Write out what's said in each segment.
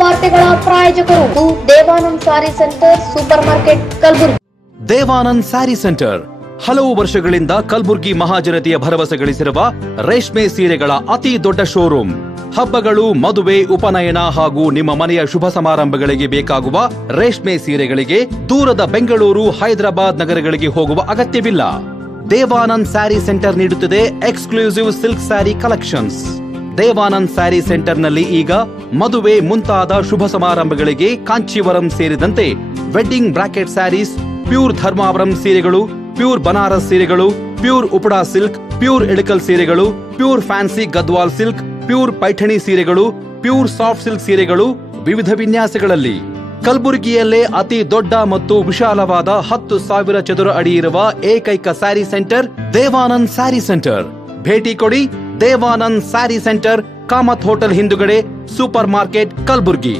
ವಾರ್ತೆಗಳ ಪ್ರಾಯೋಜಕರು Devanand sari centre super market Kalaburagi. Devanand sari centre ಹಲವು ವರ್ಷಗಳಿಂದ ಕಲಬುರ್ಗಿ ಮಹಾಜನತೆಯ ಭರವಸೆ ಗಳಿಸಿರುವ ರೇಷ್ಮೆ ಸೀರೆಗಳ ಅತಿ ದೊಡ್ಡ ಶೋರೂಮ್. ಹಬ್ಬಗಳು, ಮದುವೆ, ಉಪನಯನ ಹಾಗೂ ನಿಮ್ಮ ಮನೆಯ ಶುಭ ಸಮಾರಂಭಗಳಿಗೆ ಬೇಕಾಗುವ ರೇಷ್ಮೆ ಸೀರೆಗಳಿಗೆ ದೂರದ ಬೆಂಗಳೂರು, ಹೈದರಾಬಾದ್ ನಗರಗಳಿಗೆ ಹೋಗುವ ಅಗತ್ಯವಿಲ್ಲ. ದೇವಾನಂದ್ ಸ್ಯಾರಿ ಸೆಂಟರ್ ನೀಡುತ್ತಿದೆ exclusive silk sari collections. Devanand sari ಸೆಂಟರ್ನಲ್ಲಿ ಈಗ ಮದುವೆ ಮುಂತಾದ ಶುಭ ಸಮಾರಂಭಗಳಿಗೆ ಕಾಂಚೀವರಂ ಸೇರಿದಂತೆ wedding bracket saris, pure Dharmavaram ಸೀರೆಗಳು, ಪ್ಯೂರ್ ಬನಾರಸ್ ಸೀರೆಗಳು, pure Uppada silk, pure Ilkal ಸೀರೆಗಳು, pure fancy Gadwal silk, pure Paithani ಸೀರೆಗಳು, ಪ್ಯೂರ್ ಸಾಫ್ಟ್ ಸಿಲ್ಕ್ ಸೀರೆಗಳು ವಿವಿಧ ವಿನ್ಯಾಸಗಳಲ್ಲಿ. ಕಲಬುರಗಿಯಲ್ಲೇ ಅತಿ ದೊಡ್ಡ ಮತ್ತು ವಿಶಾಲವಾದ 10,000 ಚದುರ ಅಡಿ ಇರುವ ಏಕೈಕ ಸ್ಯಾರಿ ಸೆಂಟರ್ ದೇವಾನಂದ್ ಸ್ಯಾರಿ ಸೆಂಟರ್. ಭೇಟಿ ಕೊಡಿ. ದೇವಾನಂದ್ ಸ್ಯಾರಿ ಸೆಂಟರ್, ಕಾಮತ್ ಹೋಟೆಲ್ ಹಿಂದುಗಡೆ, ಸೂಪರ್ ಮಾರ್ಕೆಟ್, ಕಲಬುರ್ಗಿ.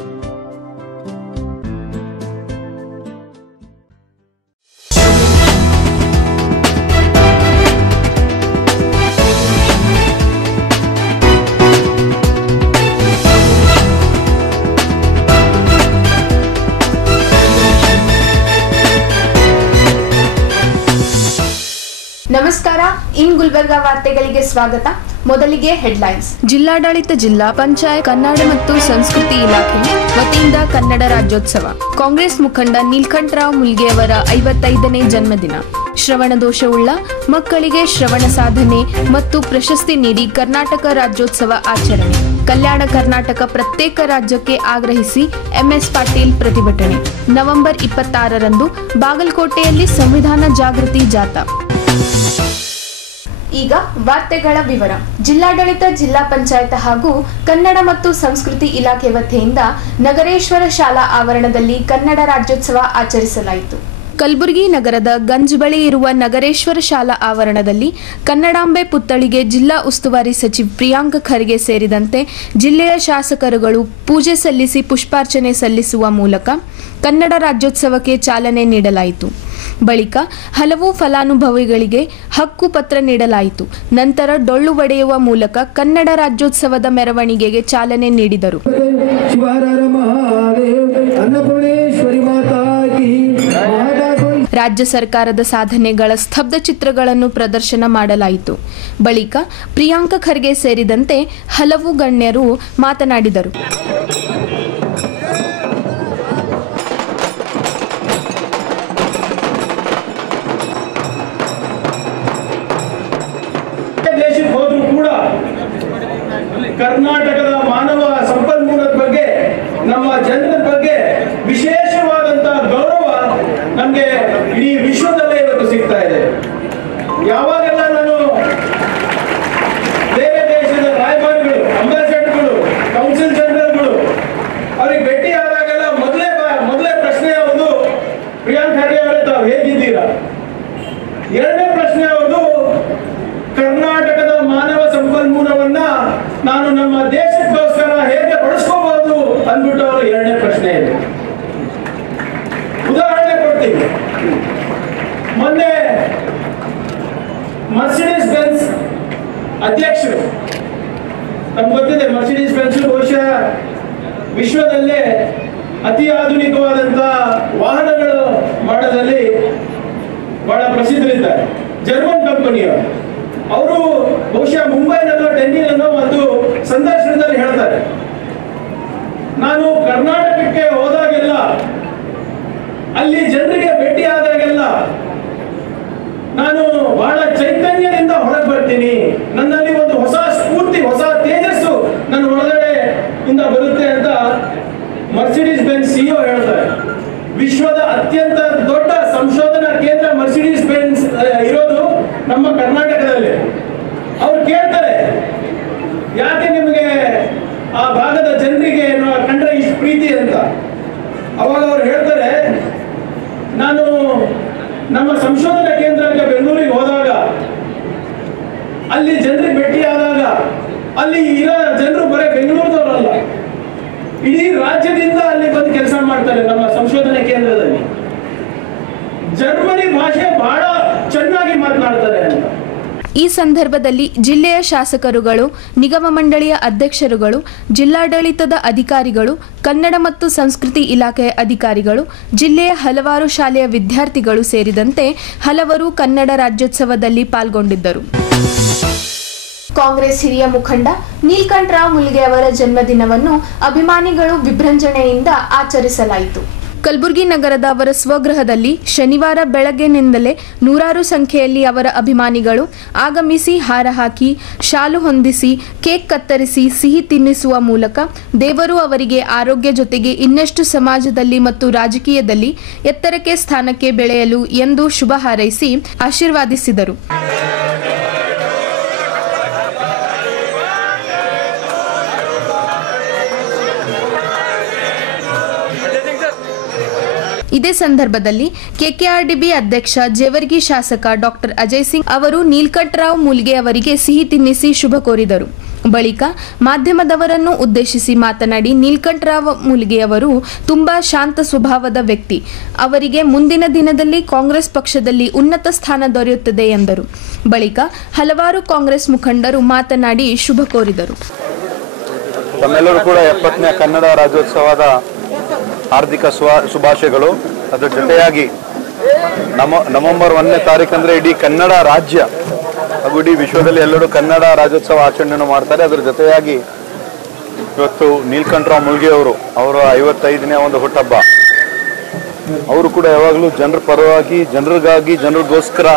ನಮಸ್ಕಾರ. ಇನ್ ಗುಲ್ಬರ್ಗಾ ವಾರ್ತೆಗಳಿಗೆ ಸ್ವಾಗತ. ಮೊದಲಿಗೆ ಹೆಡ್ಲೈನ್ಸ್. ಜಿಲ್ಲಾಡಳಿತ, ಜಿಲ್ಲಾ ಪಂಚಾಯತ್, ಕನ್ನಡ ಮತ್ತು ಸಂಸ್ಕೃತಿ ಇಲಾಖೆ ವತಿಯಿಂದ ಕನ್ನಡ ರಾಜ್ಯೋತ್ಸವ. ಕಾಂಗ್ರೆಸ್ ಮುಖಂಡ ನೀಲಕಂಠರಾವ್ ಮುಲ್ಗೆಯವರ 55ನೇ ಜನ್ಮದಿನ. ಶ್ರವಣ ದೋಷವುಳ್ಳ ಮಕ್ಕಳಿಗೆ ಶ್ರವಣ ಸಾಧನೆ ಮತ್ತು ಪ್ರಶಸ್ತಿ ನೀಡಿ ಕರ್ನಾಟಕ ರಾಜ್ಯೋತ್ಸವ ಆಚರಣೆ. ಕಲ್ಯಾಣ ಕರ್ನಾಟಕ ಪ್ರತ್ಯೇಕ ರಾಜ್ಯಕ್ಕೆ ಆಗ್ರಹಿಸಿ ಎಂಎಸ್ ಪಾಟೀಲ್ ಪ್ರತಿಭಟನೆ. ನವೆಂಬರ್ 26ರಂದು ಬಾಗಲಕೋಟೆಯಲ್ಲಿ ಸಂವಿಧಾನ ಜಾಗೃತಿ ಜಾಥಾ. ಈಗ ವಾರ್ತೆಗಳ ವಿವರ. ಜಿಲ್ಲಾಡಳಿತ, ಜಿಲ್ಲಾ ಪಂಚಾಯತ್ ಹಾಗೂ ಕನ್ನಡ ಮತ್ತು ಸಂಸ್ಕೃತಿ ಇಲಾಖೆ ವತಿಯಿಂದ ನಗರೇಶ್ವರ ಶಾಲಾ ಆವರಣದಲ್ಲಿ ಕನ್ನಡ ರಾಜ್ಯೋತ್ಸವ ಆಚರಿಸಲಾಯಿತು. ಕಲಬುರಗಿ ನಗರದ ಗಂಜ್ ಬಳಿ ಇರುವ ನಗರೇಶ್ವರ ಶಾಲಾ ಆವರಣದಲ್ಲಿ ಕನ್ನಡಾಂಬೆ ಪುತ್ಥಳಿಗೆ ಜಿಲ್ಲಾ ಉಸ್ತುವಾರಿ ಸಚಿವ ಪ್ರಿಯಾಂಕ್ ಖರ್ಗೆ ಸೇರಿದಂತೆ ಜಿಲ್ಲೆಯ ಶಾಸಕರುಗಳು ಪೂಜೆ ಸಲ್ಲಿಸಿ ಪುಷ್ಪಾರ್ಚನೆ ಸಲ್ಲಿಸುವ ಮೂಲಕ ಕನ್ನಡ ರಾಜ್ಯೋತ್ಸವಕ್ಕೆ ಚಾಲನೆ ನೀಡಲಾಯಿತು. ಬಳಿಕ ಹಲವು ಫಲಾನುಭವಿಗಳಿಗೆ ಹಕ್ಕು ಪತ್ರ ನೀಡಲಾಯಿತು. ನಂತರ ಡೊಳ್ಳು ಒಡೆಯುವ ಮೂಲಕ ಕನ್ನಡ ರಾಜ್ಯೋತ್ಸವದ ಮೆರವಣಿಗೆಗೆ ಚಾಲನೆ ನೀಡಿದರು. ರಾಜ್ಯ ಸರ್ಕಾರದ ಸಾಧನೆಗಳ ಸ್ತಬ್ಧ ಚಿತ್ರಗಳನ್ನು ಪ್ರದರ್ಶನ ಮಾಡಲಾಯಿತು. ಬಳಿಕ ಪ್ರಿಯಾಂಕ ಖರ್ಗೆ ಸೇರಿದಂತೆ ಹಲವು ಗಣ್ಯರು ಮಾತನಾಡಿದರು. ಕರ್ನಾಟಕದ ಮಾನವ ಸಂಪನ್ಮೂಲದ ಬಗ್ಗೆ, ನಮ್ಮ ಜನರ ಬಗ್ಗೆ ವಿಶೇಷವಾದಂತಹ ಗೌರವ ನಮಗೆ ಇಡೀ ವಿಶ್ವದಲ್ಲೇ ಇವತ್ತು ಸಿಗ್ತಾ ಇದೆ. ಯಾವಾಗೆಲ್ಲ ನಾನು ಬೇರೆ ದೇಶದ ರಾಯಭಾರಿಗಳು, ಅಂಬಾಸಿಡರ್ಗಳು, ಕೌನ್ಸಿಲ್ ಜನರಲ್ಗಳು ಅವ್ರಿಗೆ ಭೇಟಿ ಆದಾಗೆಲ್ಲ ಮೊದಲೇ ಪ್ರಶ್ನೆ ಯಾವುದು? ಪ್ರಿಯಾಂಕ್ ಖರ್ಗೆ ಅವರೇ, ತಾವು ಹೇಗಿದ್ದೀರಾ? ಎರಡನೇ ಪ್ರಶ್ನೆ ಯಾವುದು? ಕರ್ನಾಟಕದ ಮಾನವ ಸಂಪನ್ಮೂಲವನ್ನ ನಾನು ನಮ್ಮ ದೇಶಕ್ಕೋಸ್ಕರ ಹೇಗೆ ಬಳಸ್ಕೋಬಹುದು ಅಂದ್ಬಿಟ್ಟು ಅವರು ಎರಡನೇ ಪ್ರಶ್ನೆ ಇದೆ. ಉದಾಹರಣೆ ಕೊಡ್ತೀನಿ. ಮೊನ್ನೆ ಮರ್ಸಿಡೀಸ್ ಬೆನ್ಸ್ ಅಧ್ಯಕ್ಷರು, ನಮ್ಗೆ ಗೊತ್ತಿದೆ ಮರ್ಸಿಡೀಸ್ ಬೆನ್ಸ್ ಬಹುಶಃ ವಿಶ್ವದಲ್ಲೇ ಅತಿ ಆಧುನಿಕವಾದಂತಹ ವಾಹನಗಳು ಮಾಡೋದಲ್ಲಿ ಬಹಳ ಪ್ರಸಿದ್ಧರಿದ್ದಾರೆ. ಜರ್ಮನ್ ಕಂಪನಿಯವರು. ಅವರು ಬಹುಶಃ ಮುಂಬೈನಲ್ಲೋ ಡೆಲ್ಲಿನಲ್ಲೋ ಒಂದು ಸಂದರ್ಶನದಲ್ಲಿ ಹೇಳ್ತಾರೆ, ನಾನು ಕರ್ನಾಟಕಕ್ಕೆ ಹೋದಾಗೆಲ್ಲ, ಅಲ್ಲಿ ಜನರಿಗೆ ಭೇಟಿ ಆದಾಗೆಲ್ಲ ನಾನು ಬಹಳ ಚೈತನ್ಯದಿಂದ ಹೊರಗೆ ಬರ್ತೀನಿ. ನನ್ನಲ್ಲಿ ಒಂದು ಹೊಸ ಸ್ಫೂರ್ತಿ, ಹೊಸ ತೇಜಸ್ಸು ನನ್ನ ಒಳಗಡೆ ಇಂದ ಬರುತ್ತೆ ಅಂತ ಮರ್ಸಿಡೀಸ್ ಬೆನ್ಸ್ ಸಿಇಒ ಹೇಳ್ತಾರೆ. ವಿಶ್ವದ ಅತ್ಯಂತ ದೊಡ್ಡ ಸಂಶೋಧನಾ ಕೇಂದ್ರ ಮರ್ಸಿಡೀಸ್ ಬೆನ್ಸ್ ಇರೋದು ನಮ್ಮ ಕರ್ನಾಟಕದಲ್ಲಿ. ಅವ್ರು ಕೇಳ್ತಾರೆ, ಯಾಕೆ ನಿಮಗೆ ಆ ಭಾಗದ ಜನರಿಗೆ ಕಂಡ್ರೆ ಇಷ್ಟು ಪ್ರೀತಿ ಅಂತ. ಅವಾಗ ಅವ್ರು ಹೇಳ್ತಾರೆ, ನಾನು ನಮ್ಮ ಸಂಶೋಧನಾ ಕೇಂದ್ರಕ್ಕೆ ಬೆಂಗಳೂರಿಗೆ ಹೋದಾಗ, ಅಲ್ಲಿ ಜನರಿಗೆ ಭೇಟಿ ಆದಾಗ, ಅಲ್ಲಿ ಇರೋ ಜನರು ಬರೀ ಬೆಂಗಳೂರದವರಲ್ಲ, ಇಡೀ ರಾಜ್ಯದಿಂದ ಅಲ್ಲಿ ಬಂದು ಕೆಲಸ ಮಾಡ್ತಾರೆ ನಮ್ಮ ಸಂಶೋಧನಾ ಕೇಂದ್ರದಲ್ಲಿ. ಜರ್ಮನಿ ಭಾಷೆ ಬಹಳ ಚೆನ್ನಾಗಿ ಮಾತನಾಡ್ತಾರೆ ಅಂತ. ಈ ಸಂದರ್ಭದಲ್ಲಿ ಜಿಲ್ಲೆಯ ಶಾಸಕರುಗಳು, ನಿಗಮ ಮಂಡಳಿಯ ಅಧ್ಯಕ್ಷರುಗಳು, ಜಿಲ್ಲಾಡಳಿತದ ಅಧಿಕಾರಿಗಳು, ಕನ್ನಡ ಮತ್ತು ಸಂಸ್ಕೃತಿ ಇಲಾಖೆಯ ಅಧಿಕಾರಿಗಳು, ಜಿಲ್ಲೆಯ ಹಲವಾರು ಶಾಲೆಯ ವಿದ್ಯಾರ್ಥಿಗಳು ಸೇರಿದಂತೆ ಹಲವರು ಕನ್ನಡ ರಾಜ್ಯೋತ್ಸವದಲ್ಲಿ ಪಾಲ್ಗೊಂಡಿದ್ದರು. ಕಾಂಗ್ರೆಸ್ ಹಿರಿಯ ಮುಖಂಡ ನೀಲಕಂಠರಾವ್ ಮುಲ್ಗೆ ಅವರ ಜನ್ಮದಿನವನ್ನು ಅಭಿಮಾನಿಗಳು ವಿಜೃಂಭಣೆಯಿಂದ ಆಚರಿಸಲಾಯಿತು. ಕಲಬುರಗಿ ನಗರದ ಅವರ ಸ್ವಗೃಹದಲ್ಲಿ ಶನಿವಾರ ಬೆಳಗ್ಗೆನಿಂದಲೇ ನೂರಾರು ಸಂಖ್ಯೆಯಲ್ಲಿ ಅವರ ಅಭಿಮಾನಿಗಳು ಆಗಮಿಸಿ ಹಾರ ಹಾಕಿ, ಶಾಲು ಹೊಂದಿಸಿ, ಕೇಕ್ ಕತ್ತರಿಸಿ, ಸಿಹಿ ತಿನ್ನಿಸುವ ಮೂಲಕ ದೇವರು ಅವರಿಗೆ ಆರೋಗ್ಯ ಜೊತೆಗೆ ಇನ್ನಷ್ಟು ಸಮಾಜದಲ್ಲಿ ಮತ್ತು ರಾಜಕೀಯದಲ್ಲಿ ಎತ್ತರಕ್ಕೆ ಸ್ಥಾನಕ್ಕೆ ಬೆಳೆಯಲು ಎಂದು ಶುಭ ಹಾರೈಸಿ ಆಶೀರ್ವಾದಿಸಿದರು. ಇದೇ ಸಂದರ್ಭದಲ್ಲಿ ಕೆಕೆಆರ್ಡಿಬಿ ಅಧ್ಯಕ್ಷ ಜೇವರ್ಗಿ ಶಾಸಕ ಡಾಕ್ಟರ್ ಅಜಯ್ ಸಿಂಗ್ ಅವರು ನೀಲಕಂಠರಾವ್ ಮುಲ್ಗೆ ಅವರಿಗೆ ಸಿಹಿ ತಿನ್ನಿಸಿ ಶುಭ ಕೋರಿದರು. ಬಳಿಕ ಮಾಧ್ಯಮದವರನ್ನು ಉದ್ದೇಶಿಸಿ ಮಾತನಾಡಿ, ನೀಲಕಂಠರಾವ್ ಮುಲ್ಗೆ ಅವರು ತುಂಬಾ ಶಾಂತ ಸ್ವಭಾವದ ವ್ಯಕ್ತಿ. ಅವರಿಗೆ ಮುಂದಿನ ದಿನದಲ್ಲಿ ಕಾಂಗ್ರೆಸ್ ಪಕ್ಷದಲ್ಲಿ ಉನ್ನತ ಸ್ಥಾನ ದೊರೆಯುತ್ತದೆ ಎಂದರು. ಬಳಿಕ ಹಲವಾರು ಕಾಂಗ್ರೆಸ್ ಮುಖಂಡರು ಮಾತನಾಡಿ ಶುಭ ಕೋರಿದರು. ತಮ್ಮೆಲ್ಲರೂ ಕೂಡ 70ನೇ ಕನ್ನಡ ರಾಜ್ಯೋತ್ಸವದ ಹಾರ್ದಿಕ ಶುಭಾಶಯಗಳು. ಅದರ ಜೊತೆಯಾಗಿ ನವೆಂಬರ್ 1ನೇ ತಾರೀಕು ಅಂದರೆ ಇಡೀ ಕನ್ನಡ ರಾಜ್ಯ ಹಾಗೂ ಇಡೀ ವಿಶ್ವದಲ್ಲಿ ಎಲ್ಲರೂ ಕನ್ನಡ ರಾಜ್ಯೋತ್ಸವ ಆಚರಣೆಯನ್ನು ಮಾಡ್ತಾರೆ. ಅದರ ಜೊತೆಯಾಗಿ ಇವತ್ತು ನೀಲಕಂಠರಾವ್ ಮುಲ್ಗೆ ಅವರ 55ನೇ ಒಂದು ಹುಟ್ಟಹಬ್ಬ. ಅವರು ಕೂಡ ಯಾವಾಗಲೂ ಜನರ ಪರವಾಗಿ, ಜನರಿಗಾಗಿ, ಜನರಿಗೋಸ್ಕರ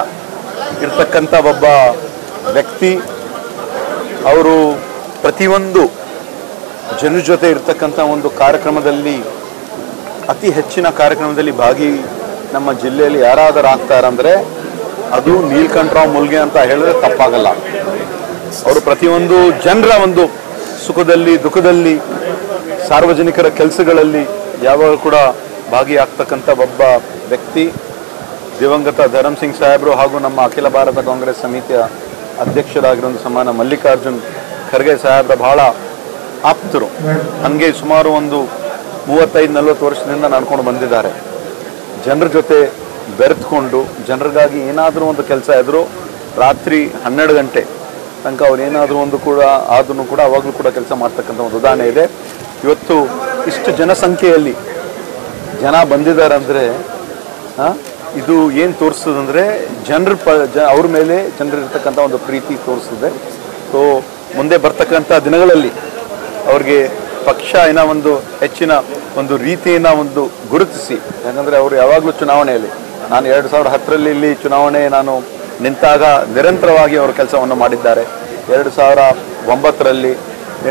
ಇರ್ತಕ್ಕಂಥ ಒಬ್ಬ ವ್ಯಕ್ತಿ. ಅವರು ಪ್ರತಿಯೊಂದು ಜನರ ಜೊತೆ ಇರ್ತಕ್ಕಂಥ ಒಂದು ಕಾರ್ಯಕ್ರಮದಲ್ಲಿ, ಅತಿ ಹೆಚ್ಚಿನ ಕಾರ್ಯಕ್ರಮದಲ್ಲಿ ಭಾಗಿ ನಮ್ಮ ಜಿಲ್ಲೆಯಲ್ಲಿ ಯಾರಾದರೂ ಆಗ್ತಾರಂದರೆ ಅದು ನೀಲಕಂಠರಾವ್ ಮುಲ್ಗೆ ಅಂತ ಹೇಳಿದ್ರೆ ತಪ್ಪಾಗಲ್ಲ. ಅವರು ಪ್ರತಿಯೊಂದು ಜನರ ಒಂದು ಸುಖದಲ್ಲಿ, ದುಃಖದಲ್ಲಿ, ಸಾರ್ವಜನಿಕರ ಕೆಲಸಗಳಲ್ಲಿ ಯಾವಾಗ ಕೂಡ ಭಾಗಿಯಾಗ್ತಕ್ಕಂಥ ಒಬ್ಬ ವ್ಯಕ್ತಿ. ದಿವಂಗತ ಧರಮ್ ಸಿಂಗ್ ಸಾಹೇಬರು ಹಾಗೂ ನಮ್ಮ ಅಖಿಲ ಭಾರತ ಕಾಂಗ್ರೆಸ್ ಸಮಿತಿಯ ಅಧ್ಯಕ್ಷರಾಗಿರೋ ಸಮಾನ ಮಲ್ಲಿಕಾರ್ಜುನ್ ಖರ್ಗೆ ಸಾಹೇಬ್ರ ಬಹಳ ಆಪ್ತರು. ನನಗೆ ಸುಮಾರು ಒಂದು 35-40 ವರ್ಷದಿಂದ ನಡ್ಕೊಂಡು ಬಂದಿದ್ದಾರೆ. ಜನರ ಜೊತೆ ಬೆರೆತ್ಕೊಂಡು, ಜನರಿಗಾಗಿ ಏನಾದರೂ ಒಂದು ಕೆಲಸ ಇದ್ದರೂ ರಾತ್ರಿ 12 ಗಂಟೆ ತನಕ ಅವ್ರು ಏನಾದರೂ ಒಂದು ಕೂಡ ಆದ್ರೂ ಕೂಡ ಅವಾಗಲೂ ಕೂಡ ಕೆಲಸ ಮಾಡ್ತಕ್ಕಂಥ ಒಂದು ಉದಾಹರಣೆ ಇದೆ. ಇವತ್ತು ಇಷ್ಟು ಜನಸಂಖ್ಯೆಯಲ್ಲಿ ಜನ ಬಂದಿದ್ದಾರೆ ಅಂದರೆ ಇದು ಏನು ತೋರಿಸ್ತದಂದರೆ ಅವ್ರ ಮೇಲೆ ಜನರಿರ್ತಕ್ಕಂಥ ಒಂದು ಪ್ರೀತಿ ತೋರಿಸ್ತದೆ. ಸೊ ಮುಂದೆ ಬರ್ತಕ್ಕಂಥ ದಿನಗಳಲ್ಲಿ ಅವ್ರಿಗೆ ಪಕ್ಷ ಏನೋ ಒಂದು ಹೆಚ್ಚಿನ ಒಂದು ರೀತಿಯನ್ನು ಒಂದು ಗುರುತಿಸಿ, ಯಾಕಂದರೆ ಅವರು ಯಾವಾಗಲೂ ಚುನಾವಣೆಯಲ್ಲಿ, ನಾನು 2010ರಲ್ಲಿ ಇಲ್ಲಿ ಚುನಾವಣೆ ನಾನು ನಿಂತಾಗ ನಿರಂತರವಾಗಿ ಅವರು ಕೆಲಸವನ್ನು ಮಾಡಿದ್ದಾರೆ. 2009ರಲ್ಲಿ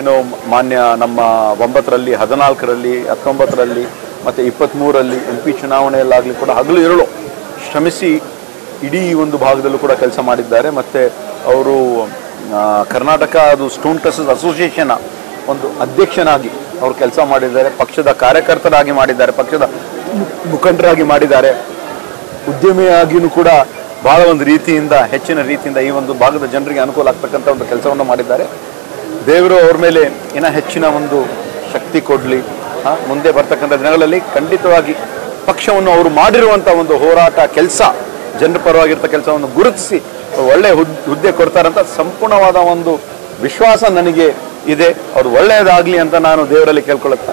ಏನು ಮಾನ್ಯ ನಮ್ಮ 9ರಲ್ಲಿ, 14ರಲ್ಲಿ, 19ರಲ್ಲಿ ಮತ್ತು 23ರಲ್ಲಿ MP ಚುನಾವಣೆಯಲ್ಲಾಗಲಿ ಕೂಡ ಹಗಲು ಇರಲು ಶ್ರಮಿಸಿ ಇಡೀ ಒಂದು ಭಾಗದಲ್ಲೂ ಕೂಡ ಕೆಲಸ ಮಾಡಿದ್ದಾರೆ. ಮತ್ತು ಅವರು ಕರ್ನಾಟಕ ಅದು ಸ್ಟೋನ್ ಟ್ರಸ್ಟರ್ಸ್ ಅಸೋಸಿಯೇಷನ್ ಒಂದು ಅಧ್ಯಕ್ಷನಾಗಿ ಅವರು ಕೆಲಸ ಮಾಡಿದ್ದಾರೆ. ಪಕ್ಷದ ಕಾರ್ಯಕರ್ತರಾಗಿ ಮಾಡಿದ್ದಾರೆ, ಪಕ್ಷದ ಮುಖಂಡರಾಗಿ ಮಾಡಿದ್ದಾರೆ. ಉದ್ಯಮಿಯಾಗಿಯೂ ಕೂಡ ಬಹಳ ಒಂದು ರೀತಿಯಿಂದ, ಹೆಚ್ಚಿನ ರೀತಿಯಿಂದ ಈ ಒಂದು ಭಾಗದ ಜನರಿಗೆ ಅನುಕೂಲ ಆಗ್ತಕ್ಕಂಥ ಒಂದು ಕೆಲಸವನ್ನು ಮಾಡಿದ್ದಾರೆ. ದೇವರು ಅವ್ರ ಮೇಲೆ ಏನೋ ಹೆಚ್ಚಿನ ಒಂದು ಶಕ್ತಿ ಕೊಡಲಿ. ಮುಂದೆ ಬರ್ತಕ್ಕಂಥ ದಿನಗಳಲ್ಲಿ ಖಂಡಿತವಾಗಿ ಪಕ್ಷವನ್ನು ಅವರು ಮಾಡಿರುವಂಥ ಒಂದು ಹೋರಾಟ ಕೆಲಸ, ಜನರ ಪರವಾಗಿರ್ತ ಕೆಲಸವನ್ನು ಗುರುತಿಸಿ ಒಳ್ಳೆಯ ಹುದ್ದೆ ಕೊಡ್ತಾರಂತ ಸಂಪೂರ್ಣವಾದ ಒಂದು ವಿಶ್ವಾಸ ನನಗೆ ಇದೆ. ಅವರು ಒಳ್ಳೆಯದಾಗಲಿ ಅಂತ ನಾನು ದೇವರಲ್ಲಿ ಕೇಳ್ಕೊಳ್ಳುತ್ತಾ.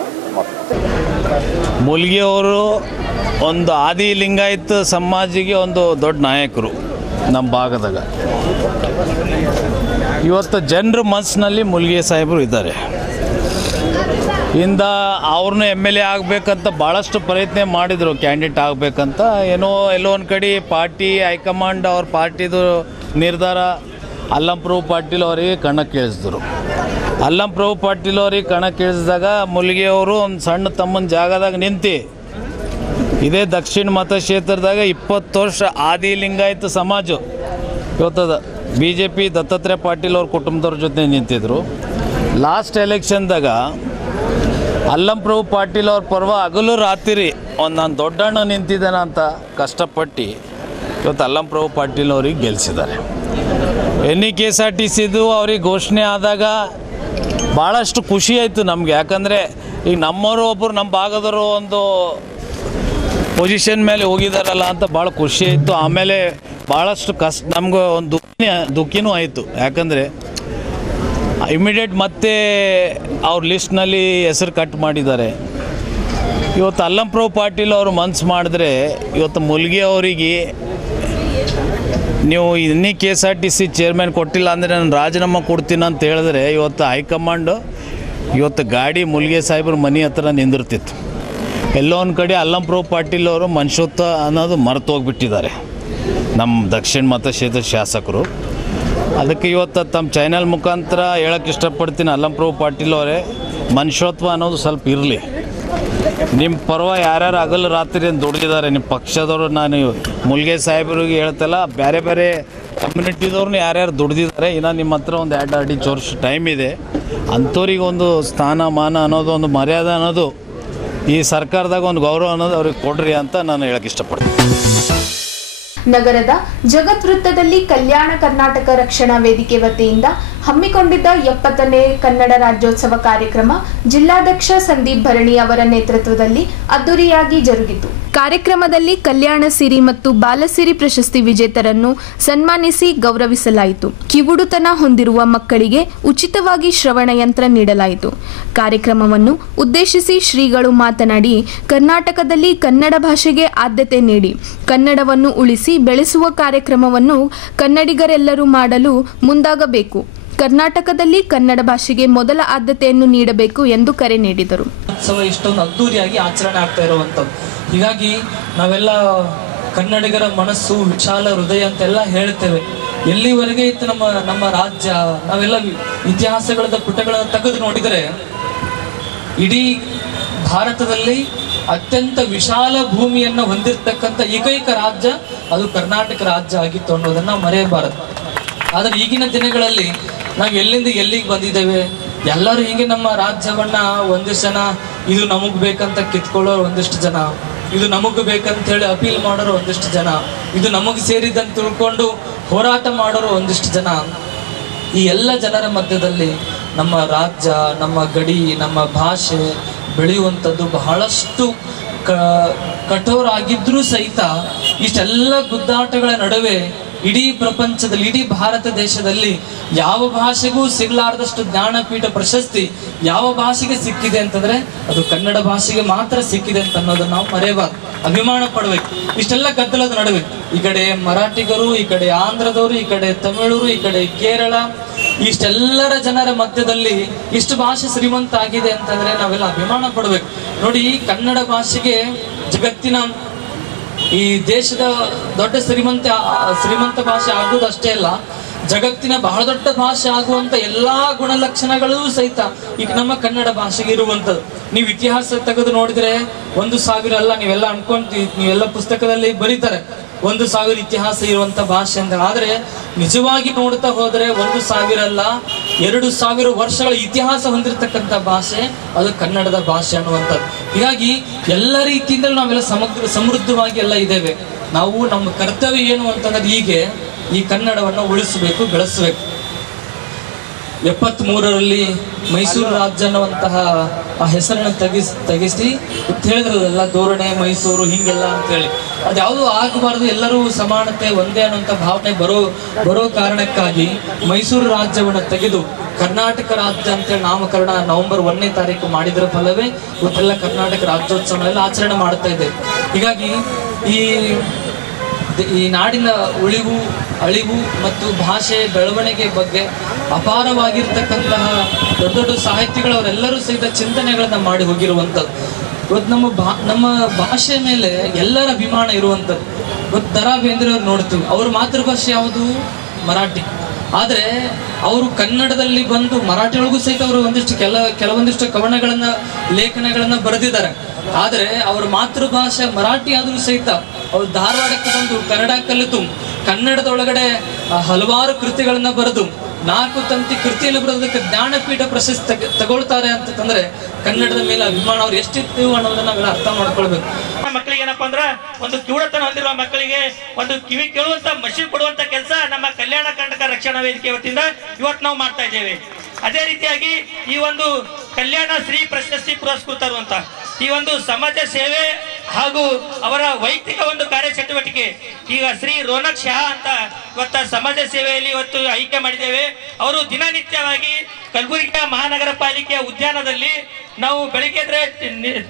ಮುಲ್ಗೆ ಅವರು ಒಂದು ಆದಿ ಲಿಂಗಾಯತ ಸಮಾಜಿಗೆ ಒಂದು ದೊಡ್ಡ ನಾಯಕರು ನಮ್ಮ ಭಾಗದಾಗ. ಇವತ್ತು ಜನರ ಮನಸ್ಸಿನಲ್ಲಿ ಮುಲ್ಗೆ ಸಾಹೇಬರು ಇದ್ದಾರೆ. ಇಂದ ಅವ್ರನ್ನ MLA ಆಗಬೇಕಂತ ಭಾಳಷ್ಟು ಪ್ರಯತ್ನ ಮಾಡಿದರು, ಕ್ಯಾಂಡಿಡೇಟ್ ಆಗಬೇಕಂತ. ಎಲ್ಲೋ ಒಂದು ಕಡೆ ಪಾರ್ಟಿ ಹೈಕಮಾಂಡ್ ಅವ್ರ ಪಾರ್ಟಿದು ನಿರ್ಧಾರ ಅಲ್ಲಂಪ್ರಭು ಪಾಟೀಲ್ ಅವರಿಗೆ ಕಣಕ್ಕೆ ಇಳಿಸಿದ್ರು. ಅಲ್ಲಂಪ್ರಭು ಪಾಟೀಲ್ ಅವ್ರಿಗೆ ಕಣಕ್ಕೆ ಇಳಿಸಿದಾಗ ಮುಲ್ಗೆ ಅವರು ಒಂದು ಸಣ್ಣ ತಮ್ಮನ ಜಾಗದಾಗ ನಿಂತು ಇದೇ ದಕ್ಷಿಣ ಮತಕ್ಷೇತ್ರದಾಗ 20 ವರ್ಷ ಆದಿ ಲಿಂಗಾಯತ ಸಮಾಜ ಇವತ್ತದ BJP ದತ್ತಾತ್ರೇಯ ಪಾಟೀಲ್ ಅವ್ರ ಕುಟುಂಬದವ್ರ ಜೊತೆ ನಿಂತಿದ್ರು. ಲಾಸ್ಟ್ ಎಲೆಕ್ಷನ್ದಾಗ ಅಲ್ಲಂಪ್ರಭು ಪಾಟೀಲ್ ಅವ್ರ ಪರ್ವ ಹಗಲು ರಾತ್ರಿ ನಾನು ದೊಡ್ಡಣ್ಣ ನಿಂತಿದ್ದಾನೆ ಅಂತ ಕಷ್ಟಪಟ್ಟು ಇವತ್ತು ಅಲ್ಲಂಪ್ರಭು ಪಾಟೀಲ್ ಅವ್ರಿಗೆ ಗೆಲ್ಲಿಸಿದ್ದಾರೆ. NEKSRTCದು ಅವ್ರಿಗೆ ಘೋಷಣೆ ಆದಾಗ ಭಾಳಷ್ಟು ಖುಷಿ ಆಯಿತು ನಮಗೆ. ಯಾಕಂದರೆ ಈಗ ನಮ್ಮವರು ಒಬ್ಬರು ನಮ್ಮ ಭಾಗದವರು ಒಂದು ಪೊಸಿಷನ್ ಮೇಲೆ ಹೋಗಿದ್ದಾರಲ್ಲ ಅಂತ ಭಾಳ ಖುಷಿ ಆಯಿತು. ಆಮೇಲೆ ಭಾಳಷ್ಟು ಕಷ್ಟ, ನಮ್ಗೆ ಒಂದು ದುಃಖಿನೂ ಆಯಿತು. ಯಾಕಂದರೆ ಇಮಿಡಿಯೇಟ್ ಮತ್ತೆ ಅವ್ರ ಲಿಸ್ಟ್ನಲ್ಲಿ ಹೆಸರು ಕಟ್ ಮಾಡಿದ್ದಾರೆ. ಇವತ್ತು ಅಲ್ಲಂಪ್ರಭು ಪಾಟೀಲ್ ಅವರು ಮನ್ಸು ಮಾಡಿದ್ರೆ ಇವತ್ತು ಮುಲ್ಗಿ ಅವರಿಗೆ ನೀವು ಇನ್ನೀ KSRTC ಚೇರ್ಮನ್ ಕೊಟ್ಟಿಲ್ಲ ಅಂದರೆ ನಾನು ರಾಜೀನಾಮೆ ಕೊಡ್ತೀನಿ ಅಂತ ಹೇಳಿದ್ರೆ ಇವತ್ತು ಹೈಕಮಾಂಡು ಇವತ್ತು ಗಾಡಿ ಮುಲ್ಗೆ ಸಾಹೇಬ್ರ ಮನೆ ಹತ್ರ ನಿಂದಿರ್ತಿತ್ತು. ಎಲ್ಲೋ ಒಂದು ಕಡೆ ಅಲ್ಲಂಪ್ರಭು ಪಾಟೀಲ್ ಅವರು ಮನುಷ್ಯತ್ವ ಅನ್ನೋದು ಮರೆತು ಹೋಗಿಬಿಟ್ಟಿದ್ದಾರೆ ನಮ್ಮ ದಕ್ಷಿಣ ಮತಕ್ಷೇತ್ರದ ಶಾಸಕರು. ಅದಕ್ಕೆ ಇವತ್ತು ತಮ್ಮ ಚಾನಲ್ ಮುಖಾಂತರ ಹೇಳೋಕ್ಕೆ ಇಷ್ಟಪಡ್ತೀನಿ, ಅಲ್ಲಂಪ್ರಭು ಪಾಟೀಲ್ ಅವರೇ, ಮನುಷ್ಯತ್ವ ಅನ್ನೋದು ಸ್ವಲ್ಪ ಇರಲಿ. ನಿಮ್ಮ ಪರ್ವ ಯಾರ್ಯಾರು ಹಗಲು ರಾತ್ರಿ ಅಂತ ದುಡ್ದಿದ್ದಾರೆ ನಿಮ್ಮ ಪಕ್ಷದವರು. ನಾನು ಮುಲ್ಗೆ ಸಾಹೇಬರಿಗೆ ಹೇಳ್ತಲ್ಲ, ಬೇರೆ ಬೇರೆ ಕಮ್ಯುನಿಟಿದವ್ರನ್ನ ಯಾರ್ಯಾರು ದುಡ್ದಿದ್ದಾರೆ. ಇನ್ನು ನಿಮ್ಮ ಹತ್ರ ಒಂದು 2 ವರ್ಷ ಟೈಮ್ ಇದೆ. ಅಂಥವ್ರಿಗೆ ಒಂದು ಸ್ಥಾನಮಾನ ಅನ್ನೋದು, ಒಂದು ಮರ್ಯಾದೆ ಅನ್ನೋದು, ಈ ಸರ್ಕಾರದಾಗ ಒಂದು ಗೌರವ ಅನ್ನೋದು ಅವ್ರಿಗೆ ಕೊಡ್ರಿ ಅಂತ ನಾನು ಹೇಳಕ್ಕೆ ಇಷ್ಟಪಡ್ತೀನಿ. ನಗರದ ಜಗತ್ ವೃತ್ತದಲ್ಲಿ ಕಲ್ಯಾಣ ಕರ್ನಾಟಕ ರಕ್ಷಣಾ ವೇದಿಕೆ ವತಿಯಿಂದ ಹಮ್ಮಿಕೊಂಡಿದ್ದ 70ನೇ ಕನ್ನಡ ರಾಜ್ಯೋತ್ಸವ ಕಾರ್ಯಕ್ರಮ ಜಿಲ್ಲಾಧ್ಯಕ್ಷ ಸಂದೀಪ್ ಭರಣಿ ಅವರ ನೇತೃತ್ವದಲ್ಲಿ ಅದ್ದೂರಿಯಾಗಿ ಜರುಗಿತು. ಕಾರ್ಯಕ್ರಮದಲ್ಲಿ ಕಲ್ಯಾಣ ಸಿರಿ ಮತ್ತು ಬಾಲಸಿರಿ ಪ್ರಶಸ್ತಿ ವಿಜೇತರನ್ನು ಸನ್ಮಾನಿಸಿ ಗೌರವಿಸಲಾಯಿತು. ಕಿವುಡುತನ ಹೊಂದಿರುವ ಮಕ್ಕಳಿಗೆ ಉಚಿತವಾಗಿ ಶ್ರವಣ ಯಂತ್ರ ನೀಡಲಾಯಿತು. ಕಾರ್ಯಕ್ರಮವನ್ನು ಉದ್ದೇಶಿಸಿ ಶ್ರೀಗಳು ಮಾತನಾಡಿ, ಕರ್ನಾಟಕದಲ್ಲಿ ಕನ್ನಡ ಭಾಷೆಗೆ ಆದ್ಯತೆ ನೀಡಿ ಕನ್ನಡವನ್ನು ಉಳಿಸಿ ಬೆಳೆಸುವ ಕಾರ್ಯಕ್ರಮವನ್ನು ಕನ್ನಡಿಗರೆಲ್ಲರೂ ಮಾಡಲು ಮುಂದಾಗಬೇಕು. ಕರ್ನಾಟಕದಲ್ಲಿ ಕನ್ನಡ ಭಾಷೆಗೆ ಮೊದಲ ಆದ್ಯತೆಯನ್ನು ನೀಡಬೇಕು ಎಂದು ಕರೆ ನೀಡಿದರು. ಉತ್ಸವ ಇಷ್ಟೊಂದು ಅದ್ದೂರಿಯಾಗಿ ಆಚರಣೆ ಆಗ್ತಾ ಇರುವಂಥದ್ದು. ಹೀಗಾಗಿ ನಾವೆಲ್ಲ ಕನ್ನಡಿಗರ ಮನಸ್ಸು ವಿಶಾಲ ಹೃದಯ ಅಂತೆಲ್ಲ ಹೇಳ್ತೇವೆ. ಎಲ್ಲಿವರೆಗೆ ಇತ್ತು ನಮ್ಮ ರಾಜ್ಯ, ನಾವೆಲ್ಲ ಇತಿಹಾಸಗಳ ಪುಟಗಳನ್ನು ತೆಗೆದು ನೋಡಿದರೆ ಇಡೀ ಭಾರತದಲ್ಲಿ ಅತ್ಯಂತ ವಿಶಾಲ ಭೂಮಿಯನ್ನು ಹೊಂದಿರತಕ್ಕಂಥ ಏಕೈಕ ರಾಜ್ಯ ಅದು ಕರ್ನಾಟಕ ರಾಜ್ಯ ಆಗಿತ್ತು ಅನ್ನೋದನ್ನ ಮರೆಯಬಾರದು. ಆದರೆ ಈಗಿನ ದಿನಗಳಲ್ಲಿ ನಾವು ಎಲ್ಲಿಂದ ಎಲ್ಲಿಗೆ ಬಂದಿದ್ದೇವೆ, ಎಲ್ಲರೂ ಹೀಗೆ ನಮ್ಮ ರಾಜ್ಯವನ್ನ ಒಂದಿಷ್ಟು ಜನ ಇದು ನಮಗ್ ಬೇಕಂತ ಕಿತ್ಕೊಳ್ಳೋರು ಒಂದಿಷ್ಟು ಜನ, ಇದು ನಮಗ್ ಬೇಕಂತ ಹೇಳಿ ಅಪೀಲ್ ಮಾಡೋರು ಒಂದಿಷ್ಟು ಜನ, ಇದು ನಮಗ್ ಸೇರಿದಂತ ತಿಳ್ಕೊಂಡು ಹೋರಾಟ ಮಾಡೋರು ಒಂದಿಷ್ಟು ಜನ. ಈ ಎಲ್ಲ ಜನರ ಮಧ್ಯದಲ್ಲಿ ನಮ್ಮ ರಾಜ್ಯ, ನಮ್ಮ ಗಡಿ, ನಮ್ಮ ಭಾಷೆ ಬೆಳೆಯುವಂಥದ್ದು ಬಹಳಷ್ಟು ಕಠೋರ ಆಗಿದ್ರೂ ಸಹಿತ ಇಷ್ಟೆಲ್ಲ ಗುದ್ದಾಟಗಳ ನಡುವೆ ಇಡೀ ಪ್ರಪಂಚದಲ್ಲಿ, ಇಡೀ ಭಾರತ ದೇಶದಲ್ಲಿ ಯಾವ ಭಾಷೆಗೂ ಸಿಗಲಾರದಷ್ಟು ಜ್ಞಾನಪೀಠ ಪ್ರಶಸ್ತಿ ಯಾವ ಭಾಷೆಗೆ ಸಿಕ್ಕಿದೆ ಅಂತಂದ್ರೆ ಅದು ಕನ್ನಡ ಭಾಷೆಗೆ ಮಾತ್ರ ಸಿಕ್ಕಿದೆ ಅಂತ ಅನ್ನೋದನ್ನ ನಾವು ಮರೆಯಬಾರ್ದು, ಅಭಿಮಾನ ಪಡ್ಬೇಕು. ಇಷ್ಟೆಲ್ಲ ಗದ್ದಲದ ನಡುವೆ ಈ ಕಡೆ ಮರಾಠಿಗರು, ಈ ಕಡೆ ಆಂಧ್ರದವರು, ಈ ಕಡೆ ತಮಿಳರು, ಈ ಕಡೆ ಕೇರಳ, ಇಷ್ಟೆಲ್ಲರ ಜನರ ಮಧ್ಯದಲ್ಲಿ ಇಷ್ಟು ಭಾಷೆ ಶ್ರೀಮಂತ ಆಗಿದೆ ಅಂತಂದ್ರೆ ನಾವೆಲ್ಲ ಅಭಿಮಾನ ಪಡ್ಬೇಕು. ನೋಡಿ, ಈ ಕನ್ನಡ ಭಾಷೆಗೆ ಜಗತ್ತಿನ ಈ ದೇಶದ ದೊಡ್ಡ ಶ್ರೀಮಂತ ಭಾಷೆ ಆಗುವುದು ಅಷ್ಟೇ ಅಲ್ಲ, ಜಗತ್ತಿನ ಬಹಳ ದೊಡ್ಡ ಭಾಷೆ ಆಗುವಂತ ಎಲ್ಲಾ ಗುಣಲಕ್ಷಣಗಳೂ ಸಹಿತ ಈಗ ನಮ್ಮ ಕನ್ನಡ ಭಾಷೆಗೆ ಇರುವಂತದ್ದು. ನೀವು ಇತಿಹಾಸ ತೆಗೆದು ನೋಡಿದ್ರೆ 1000 ಅಲ್ಲ, ನೀವೆಲ್ಲ ಅನ್ಕೊಂತೀವಿ, ನೀವೆಲ್ಲ ಪುಸ್ತಕದಲ್ಲಿ ಬರೀತಾರೆ 1000 ಇತಿಹಾಸ ಇರುವಂತ ಭಾಷೆ ಅಂತ. ಆದ್ರೆ ನಿಜವಾಗಿ ನೋಡ್ತಾ ಹೋದ್ರೆ 1000 ಅಲ್ಲ, 2000 ವರ್ಷಗಳ ಇತಿಹಾಸ ಹೊಂದಿರತಕ್ಕಂಥ ಭಾಷೆ ಅದು ಕನ್ನಡದ ಭಾಷೆ ಅನ್ನುವಂಥದ್ದು. ಹೀಗಾಗಿ ಎಲ್ಲ ರೀತಿಯಿಂದ ನಾವೆಲ್ಲ ಸಮೃದ್ಧವಾಗಿ ಎಲ್ಲ ಇದ್ದೇವೆ. ನಾವು ನಮ್ಮ ಕರ್ತವ್ಯ ಏನು ಅಂತಂದ್ರೆ ಹೀಗೆ ಈ ಕನ್ನಡವನ್ನು ಉಳಿಸಬೇಕು, ಬೆಳೆಸಬೇಕು. 73ರಲ್ಲಿ ಮೈಸೂರು ರಾಜ್ಯ ಅನ್ನುವಂತಹ ಆ ಹೆಸರನ್ನು ತೆಗಿಸಿ ಹೇಳಿದ್ರಲ್ಲ, ಧೋರಣೆ ಮೈಸೂರು ಹಿಂಗೆಲ್ಲ ಅಂತ ಹೇಳಿ, ಅದ್ಯಾವುದು ಆಗಬಾರ್ದು, ಎಲ್ಲರೂ ಸಮಾನತೆ ಒಂದೇ ಅನ್ನುವಂಥ ಭಾವನೆ ಬರೋ ಕಾರಣಕ್ಕಾಗಿ ಮೈಸೂರು ರಾಜ್ಯವನ್ನು ತೆಗೆದು ಕರ್ನಾಟಕ ರಾಜ್ಯ ಅಂತೇಳಿ ನಾಮಕರಣ ನವೆಂಬರ್ 1ನೇ ತಾರೀಕು ಮಾಡಿದ್ರ ಫಲವೇ ಇವತ್ತೆಲ್ಲ ಕರ್ನಾಟಕ ರಾಜ್ಯೋತ್ಸವನೆಲ್ಲ ಆಚರಣೆ ಮಾಡ್ತಾ ಇದೆ. ಹೀಗಾಗಿ ಈ ನಾಡಿನ ಅಳಿವು ಮತ್ತು ಭಾಷೆ ಬೆಳವಣಿಗೆ ಬಗ್ಗೆ ಅಪಾರವಾಗಿರ್ತಕ್ಕಂತಹ ದೊಡ್ಡ ದೊಡ್ಡ ಸಾಹಿತಿಗಳು ಅವರೆಲ್ಲರೂ ಸಹಿತ ಚಿಂತನೆಗಳನ್ನ ಮಾಡಿ ಹೋಗಿರುವಂಥದ್ದು. ಇವತ್ತು ನಮ್ಮ ಭಾಷೆ ಮೇಲೆ ಎಲ್ಲರ ಅಭಿಮಾನ ಇರುವಂಥದ್ದು. ಇವತ್ತು ದ ರಾ ಬೇಂದ್ರೆ ಅವ್ರು ನೋಡ್ತೀವಿ, ಅವ್ರ ಮಾತೃಭಾಷೆ ಯಾವುದು? ಮರಾಠಿ. ಆದ್ರೆ ಅವರು ಕನ್ನಡದಲ್ಲಿ ಬಂದು ಮರಾಠಿ ಒಳಗೂ ಸಹಿತ ಅವರು ಕೆಲವೊಂದಿಷ್ಟು ಲೇಖನಗಳನ್ನ ಬರೆದಿದ್ದಾರೆ. ಆದ್ರೆ ಅವ್ರ ಮಾತೃಭಾಷೆ ಮರಾಠಿ ಆದ್ರೂ ಸಹಿತ ಅವ್ರು ಧಾರವಾಡಕ್ಕೆ ಬಂದು ಕನ್ನಡ ಕಲಿತು ಕನ್ನಡದೊಳಗಡೆ ಹಲವಾರು ಕೃತಿಗಳನ್ನ ಬರೆದು 4 ತಂತಿ ಕೃತಿಯನ್ನು ಬರೆದಕ್ಕೆ ಜ್ಞಾನಪೀಠ ಪ್ರಶಸ್ತಿ ತಗೊಳ್ತಾರೆ ಅಂತಂದ್ರೆ ಕನ್ನಡದ ಮೇಲೆ ಅಭಿಮಾನ ಅವ್ರು ಎಷ್ಟಿತ್ತು ಅನ್ನೋದನ್ನ ನಾವೆಲ್ಲ ಅರ್ಥ ಮಾಡ್ಕೊಳ್ಬೇಕು. ಮಕ್ಕಳಿಗೆ ಏನಪ್ಪಾ ಅಂದ್ರ ಒಂದು ಕಿವುಡತನ ಹೊಂದಿರುವ ಮಕ್ಕಳಿಗೆ ಒಂದು ಕಿವಿ ಕೇಳುವಂತ ಮಷೀನ್ ಕೊಡುವಂತ ಕೆಲಸ ನಮ್ಮ ಕಲ್ಯಾಣ ಕರ್ನಾಟಕ ರಕ್ಷಣಾ ವೇದಿಕೆ ವತಿಯಿಂದ ಇವತ್ತು ನಾವು ಮಾಡ್ತಾ ಇದ್ದೇವೆ. ಅದೇ ರೀತಿಯಾಗಿ ಈ ಒಂದು ಕಲ್ಯಾಣ ಶ್ರೀ ಪ್ರಶಸ್ತಿ ಪುರಸ್ಕೃತರು ಅಂತ ಈ ಒಂದು ಸಮಾಜ ಸೇವೆ ಹಾಗೂ ಅವರ ವೈಯಕ್ತಿಕ ಒಂದು ಕಾರ್ಯಚಟುವಟಿಕೆ. ಈಗ ಶ್ರೀ ರೋನಕ್ ಶಾ ಅಂತ ಇವತ್ತು ಸಮಾಜ ಸೇವೆಯಲ್ಲಿ ಇವತ್ತು ಆಯ್ಕೆ ಮಾಡಿದ್ದೇವೆ. ಅವರು ದಿನನಿತ್ಯವಾಗಿ ಕಲಬುರಗಿ ಮಹಾನಗರ ಪಾಲಿಕೆಯ ಉದ್ಯಾನದಲ್ಲಿ ನಾವು ಬೆಳಿಗ್ಗೆ ಎದ್ರೆ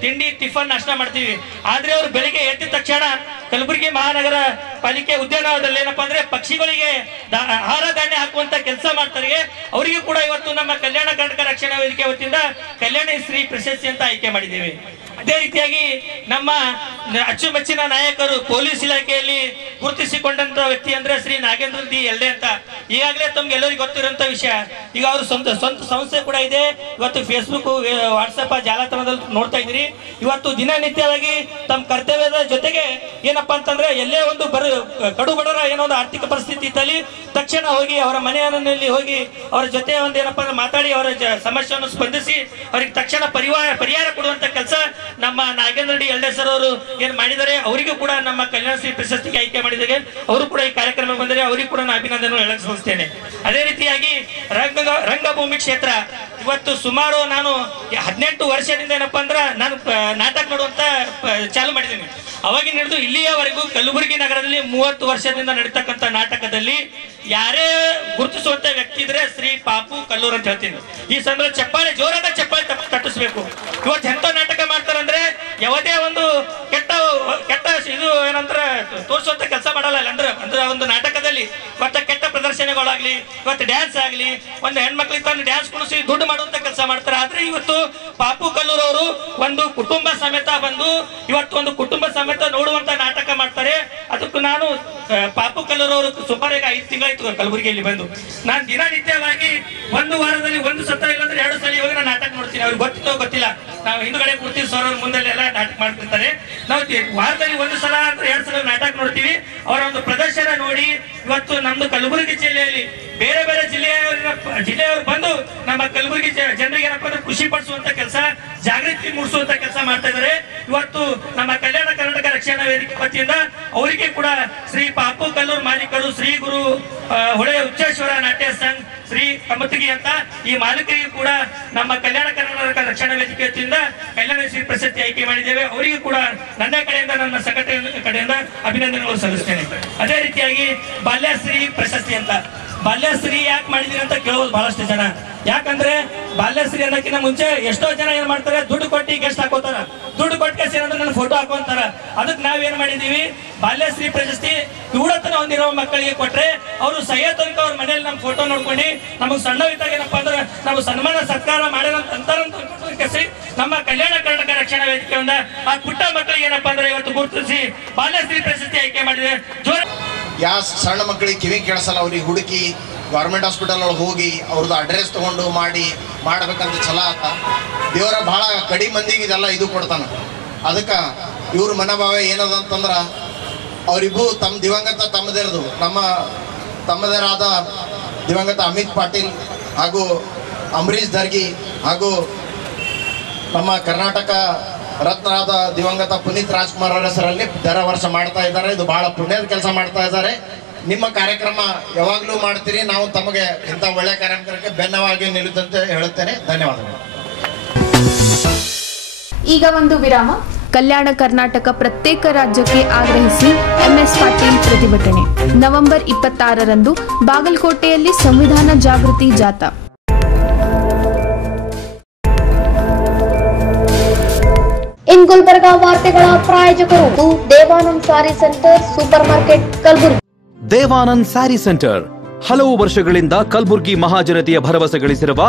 ತಿಂಡಿ ಟಿಫನ್ ನಾಷ್ಟ ಮಾಡ್ತೀವಿ. ಆದ್ರೆ ಅವರು ಬೆಳಿಗ್ಗೆ ಎದ್ದ ತಕ್ಷಣ ಕಲಬುರಗಿ ಮಹಾನಗರ ಪಾಲಿಕೆ ಉದ್ಯಾನವನದಲ್ಲಿ ಏನಪ್ಪಾ ಅಂದ್ರೆ ಪಕ್ಷಿಗಳಿಗೆ ಆಹಾರ ಧಾನ್ಯ ಹಾಕುವಂತ ಕೆಲಸ ಮಾಡ್ತಾರೆ. ಅವರಿಗೂ ಕೂಡ ಇವತ್ತು ನಮ್ಮ ಕಲ್ಯಾಣ ಕರ್ನಾಟಕ ರಕ್ಷಣಾ ವೇದಿಕೆ ವತಿಯಿಂದ ಕಲ್ಯಾಣ ಶ್ರೀ ಪ್ರಶಸ್ತಿ ಅಂತ ಆಯ್ಕೆ ಮಾಡಿದ್ದೇವೆ. ಅದೇ ರೀತಿಯಾಗಿ ನಮ್ಮ ಅಚ್ಚುಮೆಚ್ಚಿನ ನಾಯಕರು ಪೊಲೀಸ್ ಇಲಾಖೆಯಲ್ಲಿ ಗುರುತಿಸಿಕೊಂಡಂತ ವ್ಯಕ್ತಿ ಅಂದ್ರೆ ಶ್ರೀ ನಾಗೇಂದ್ರ ಡಿ ಎಲ್ಡೆ ಅಂತ. ಈಗಾಗಲೇ ತಮ್ಗೆ ಎಲ್ಲರಿಗೂ ಗೊತ್ತಿರುವಂತ ವಿಷಯ. ಈಗ ಅವರು ಸ್ವಂತ ಸಂಸ್ಥೆ ಕೂಡ ಇದೆ. ಇವತ್ತು ಫೇಸ್ಬುಕ್ ವಾಟ್ಸಪ್ ಜಾಲತಾಣದಲ್ಲಿ ನೋಡ್ತಾ ಇದ್ದೀರಿ. ಇವತ್ತು ದಿನನಿತ್ಯವಾಗಿ ತಮ್ಮ ಕರ್ತವ್ಯದ ಜೊತೆಗೆ ಏನಪ್ಪಾ ಅಂತಂದ್ರೆ ಎಲ್ಲೇ ಒಂದು ಕಡು ಬಡವರ ಏನೋ ಒಂದು ಆರ್ಥಿಕ ಪರಿಸ್ಥಿತಿ ಇದ್ದಲ್ಲಿ ತಕ್ಷಣ ಹೋಗಿ ಅವರ ಮನೆಯಲ್ಲಿ ಹೋಗಿ ಅವರ ಜೊತೆ ಒಂದು ಏನಪ್ಪಾ ಅಂದ್ರೆ ಮಾತಾಡಿ ಅವರ ಸಮಸ್ಯೆಯನ್ನು ಸ್ಪಂದಿಸಿ ಅವರಿಗೆ ತಕ್ಷಣ ಪರಿಹಾರ ಕೊಡುವಂತ ಕೆಲಸ ನಮ್ಮ ನಾಗೇಂದ್ರ ಡಿ ಎಲ್ಡೆ ಸರ್ ಅವರು ಏನ್ ಮಾಡಿದ್ದಾರೆ. ಅವರಿಗೂ ಕೂಡ ನಮ್ಮ ಕಲ್ಯಾಣ ಶ್ರೀ ಪ್ರಶಸ್ತಿಗೆ ಆಯ್ಕೆ ಮಾಡಿದ್ದಾರೆ. ಅವರು ಕೂಡ ಈ ಕಾರ್ಯಕ್ರಮ ಬಂದರೆ ಅವರಿಗೂ ಕೂಡ ನಾನು ಅಭಿನಂದನೆ ಹೇಳಕ್ ಸಲ್ಲಿಸ್ತೇನೆ. ಅದೇ ರೀತಿಯಾಗಿ ರಂಗಭೂಮಿ ಕ್ಷೇತ್ರ ಇವತ್ತು ಸುಮಾರು ನಾನು 18 ವರ್ಷದಿಂದ ಏನಪ್ಪಾ ಅಂದ್ರೆ ನಾನು ನಾಟಕ ಮಾಡುವಂತ ಚಾಲು ಮಾಡಿದ್ದೀನಿ. ಅವಾಗಿನ ಹಿಡಿದು ಇಲ್ಲಿಯವರೆಗೂ ಕಲಬುರಗಿ ನಗರದಲ್ಲಿ 30 ವರ್ಷದಿಂದ ನಡೀತಕ್ಕಂಥ ನಾಟಕದಲ್ಲಿ ಯಾರೇ ಗುರುತಿಸುವಂತ ವ್ಯಕ್ತಿ ಇದ್ರೆ ಶ್ರೀ ಪಾಪು ಕಲ್ಲೂರ್ ಅಂತ ಹೇಳ್ತೀನಿ. ಈ ಸಂದರ್ಭ ಚಪ್ಪಾಳೆ ಜೋರಾದ ಚಪ್ಪಾಳೆ ತಟ್ಟಿಸ್ಬೇಕು. ಇವತ್ತು ಎಂತ ನಾಟಕ ಮಾಡ್ತಾರಂದ್ರೆ ಯಾವುದೇ ಒಂದು ಕೆಟ್ಟ ಇದು ಏನಂದ್ರೆ ತೋರಿಸುವಂತ ಕೆಲಸ ಮಾಡಲ್ಲ. ಅಂದ್ರೆ ಒಂದು ನಾಟಕದಲ್ಲಿ ಇವತ್ತು ಕೆಟ್ಟ ಪ್ರದರ್ಶನಗಳಾಗ್ಲಿ, ಇವತ್ತು ಡ್ಯಾನ್ಸ್ ಆಗ್ಲಿ, ಒಂದು ಹೆಣ್ಮಕ್ಳಿಗೆ ತಂದು ಡ್ಯಾನ್ಸ್ ಕುಣಿಸಿ ದುಡ್ಡು ಮಾಡುವಂತ ಕೆಲಸ ಮಾಡ್ತಾರೆ. ಆದ್ರೆ ಇವತ್ತು ಪಾಪು ಕಲ್ಲೂರ್ ಅವರು ಒಂದು ಕುಟುಂಬ ಸಮೇತ ಬಂದು ಇವತ್ತು ಒಂದು ಕುಟುಂಬ ಸಮೇತ ನೋಡುವಂತ ನಾಟಕ ಮಾಡ್ತಾರೆ. ಅದಕ್ಕೂ ನಾನು ಪಾಪು ಕಲ್ಲೂರ್ ಅವರು ಸುಮಾರು 5 ತಿಂಗಳಾಯ್ತು ಕಲಬುರಗಿಯಲ್ಲಿ ಬಂದು. ನಾನು ದಿನನಿತ್ಯವಾಗಿ ಒಂದು ವಾರದಲ್ಲಿ ಒಂದು ಸತ ಇಲ್ಲಾಂದ್ರೆ 2 ಸಲ ಇವಾಗ ನಾನು ನಾಟಕ ನೋಡ್ತೀನಿ. ಅವ್ರಿಗೆ ಗೊತ್ತಿತ್ತೋ ಗೊತ್ತಿಲ್ಲ, ನಾವು ಹಿಂದುಗಡೆ ಕೂರ್ತೀವಿ ಸರ್ ಅವ್ರ ಮುಂದೆಲ್ಲ ನಾಟಕ ಮಾಡ್ತಿರ್ತಾರೆ. ನಾವು ವಾರದಲ್ಲಿ 1 ಸಲ ಅಂದ್ರೆ 2 ಸಲ ನಾಟಕ ನೋಡ್ತೀವಿ. ಅವರ ಒಂದು ಪ್ರದರ್ಶನ ನೋಡಿ ಇವತ್ತು ನಮ್ದು ಕಲಬುರಗಿ ಜಿಲ್ಲೆಯಲ್ಲಿ ಬೇರೆ ಬೇರೆ ಜಿಲ್ಲೆಯವರು ಬಂದು ನಮ್ಮ ಕಲಬುರಗಿ ಜನರಿಗೆ ಏನಪ್ಪಾ ಅಂದ್ರೆ ಖುಷಿ ಪಡಿಸುವಂತ ಕೆಲಸ, ಜಾಗೃತಿ ಮೂಡಿಸುವಂತ ಕೆಲಸ ಮಾಡ್ತಾ ಇದ್ದಾರೆ. ಇವತ್ತು ನಮ್ಮ ಕಲ್ಯಾಣ ಕರ್ನಾಟಕ ರಕ್ಷಣಾ ವೇದಿಕೆ ವತಿಯಿಂದ ಅವರಿಗೆ ಕೂಡ ಶ್ರೀ ಪಾಪು ಕಲ್ಲೂರ್ ಮಾಲೀಕರು ಶ್ರೀ ಗುರು ಹೊಳೆ ಉಚ್ಚೇಶ್ವರ ನಾಟ್ಯ ಸಂಘ ಶ್ರೀ ಕಮತಗಿ ಅಂತ ಈ ಮಾಲೀಕರಿಗೆ ಕೂಡ ನಮ್ಮ ಕಲ್ಯಾಣ ಕರ್ನಾಟಕ ರಕ್ಷಣಾ ವೇದಿಕೆ ವತಿಯಿಂದ ಕಲ್ಯಾಣ ಶ್ರೀ ಪ್ರಶಸ್ತಿ ಆಯ್ಕೆ ಮಾಡಿದ್ದೇವೆ. ಅವರಿಗೂ ಕೂಡ ನನ್ನ ಕಡೆಯಿಂದ, ನನ್ನ ಸಂಘಟನೆ ಕಡೆಯಿಂದ ಅಭಿನಂದನೆಗಳು ಸಲ್ಲಿಸ್ತೇನೆ. ಅದೇ ರೀತಿಯಾಗಿ ಬಾಲ್ಯಶ್ರೀ ಪ್ರಶಸ್ತಿ ಅಂತ, ಬಾಲ್ಯಶ್ರೀ ಯಾಕೆ ಮಾಡಿದೀರಿ ಅಂತ ಕೇಳೋದು ಬಹಳಷ್ಟು ಜನ. ಯಾಕಂದ್ರೆ ಬಾಲ್ಯಶ್ರೀ ಅನ್ನೋಕ್ಕಿಂತ ಮುಂಚೆ ಎಷ್ಟೋ ಜನ ಏನ್ ಮಾಡ್ತಾರೆ, ದುಡ್ಡು ಕೊಟ್ಟು ಗೆಸ್ಟ್ ಹಾಕೋತಾರ, ದುಡ್ಡು ಕೊಟ್ಟು ಕೇಸ್ ಏನಂದ್ರೆ ನನ್ನ ಫೋಟೋ ಹಾಕೋಂತಾರ. ಅದಕ್ಕೆ ನಾವೇನ್ ಮಾಡಿದೀವಿ, ಬಾಲ್ಯಶ್ರೀ ಪ್ರಶಸ್ತಿ ಕಿವುಡತನ ಹೊಂದಿರೋ ಮಕ್ಕಳಿಗೆ ಕೊಟ್ರೆ ಅವರು ಸಹ್ಯ ತನಕ ಅವ್ರ ಮನೇಲಿ ನಮ್ಮ ಫೋಟೋ ನೋಡ್ಕೊಂಡು ನಮಗೆ ಸಣ್ಣವಿದ್ದಾಗ ಏನಪ್ಪಾ ಅಂದ್ರೆ ನಾವು ಸನ್ಮಾನ ಸತ್ಕಾರ ಮಾಡಿದಂತ ನಮ್ಮ ಕಲ್ಯಾಣ ಕರ್ನಾಟಕ ರಕ್ಷಣಾ ವೇದಿಕೆಯಿಂದ ಆ ಪುಟ್ಟ ಮಕ್ಕಳಿಗೆ ಏನಪ್ಪಾ ಅಂದ್ರೆ ಇವತ್ತು ಗುರುತಿಸಿ ಬಾಲ್ಯಶ್ರೀ ಪ್ರಶಸ್ತಿ ಆಯ್ಕೆ ಮಾಡಿದೆ. ಯಾವ ಸಣ್ಣ ಮಕ್ಕಳಿಗೆ ಕಿವಿ ಕೇಳಿಸಲ್ಲ ಅವ್ರಿಗೆ ಹುಡುಕಿ ಗೌರ್ಮೆಂಟ್ ಹಾಸ್ಪಿಟಲ್ ಒಳಗೆ ಹೋಗಿ ಅವ್ರದ್ದು ಅಡ್ರೆಸ್ ತೊಗೊಂಡು ಮಾಡಬೇಕಂತ ಛಲ ಆತ. ದೇವರ ಭಾಳ ಕಡಿ ಮಂದಿಗೆ ಇದೆಲ್ಲ ಇದು ಕೊಡ್ತಾನೆ. ಅದಕ್ಕೆ ಇವ್ರ ಮನೋಭಾವ ಏನದ ಅಂತಂದ್ರೆ ಅವರಿಬ್ಬರು ತಮ್ಮ ದಿವಂಗತ ತಮ್ಮದೇರದು ನಮ್ಮ ತಮ್ಮದೇರಾದ ದಿವಂಗತ ಅಮಿತ್ ಪಾಟೀಲ್ ಹಾಗೂ ಅಂಬರೀಶ್ ದರ್ಗಿ ಹಾಗೂ ನಮ್ಮ ಕರ್ನಾಟಕ ರತ್ನರಾದ ದಿವಂಗತ ಪುನೀತ್ ರಾಜ್ಕುಮಾರ್ ಅವರ ಹೆಸರಲ್ಲಿ ದರ ವರ್ಷ ಮಾಡ್ತಾ ಇದ್ದಾರೆ. ಇದು ಬಹಳ ಪುಣ್ಯದ ಕೆಲಸ ಮಾಡ್ತಾ ಇದ್ದಾರೆ. ನಿಮ್ಮ ಕಾರ್ಯಕ್ರಮ ಯಾವಾಗಲೂ ಮಾಡ್ತೀರಿ. ನಾವು ತಮಗೆ ಇಂಥ ಒಳ್ಳೆಯ ಕಾರ್ಯಕ್ರಮಕ್ಕೆ ಬೆನ್ನವಾಗಿ ನಿಲ್ಲುತ್ತಂತೆ ಹೇಳುತ್ತೇನೆ. ಧನ್ಯವಾದಗಳು. ಈಗ ಒಂದು ವಿರಾಮ. ಕಲ್ಯಾಣ ಕರ್ನಾಟಕ ಪ್ರತ್ಯೇಕ ರಾಜ್ಯಕ್ಕೆ ಆಗ್ರಹಿಸಿ ಎಂಎಸ್ ಪಾಟೀಲ್ ಪ್ರತಿಭಟನೆ. ನವೆಂಬರ್ 26ರಂದು ಬಾಗಲಕೋಟೆಯಲ್ಲಿ ಸಂವಿಧಾನ ಜಾಗೃತಿ ಜಾಥಾ. ಇನ್ ಗುಲ್ಬರ್ಗಾ ವಾರ್ತೆಗಳ ಪ್ರಾಯೋಜಕರು Devanand sari centre super market Kalaburagi. Devanand sari centre ಹಲವು ವರ್ಷಗಳಿಂದ ಕಲಬುರ್ಗಿ ಮಹಾಜನತೆಯ ಭರವಸೆ ಗಳಿಸಿರುವ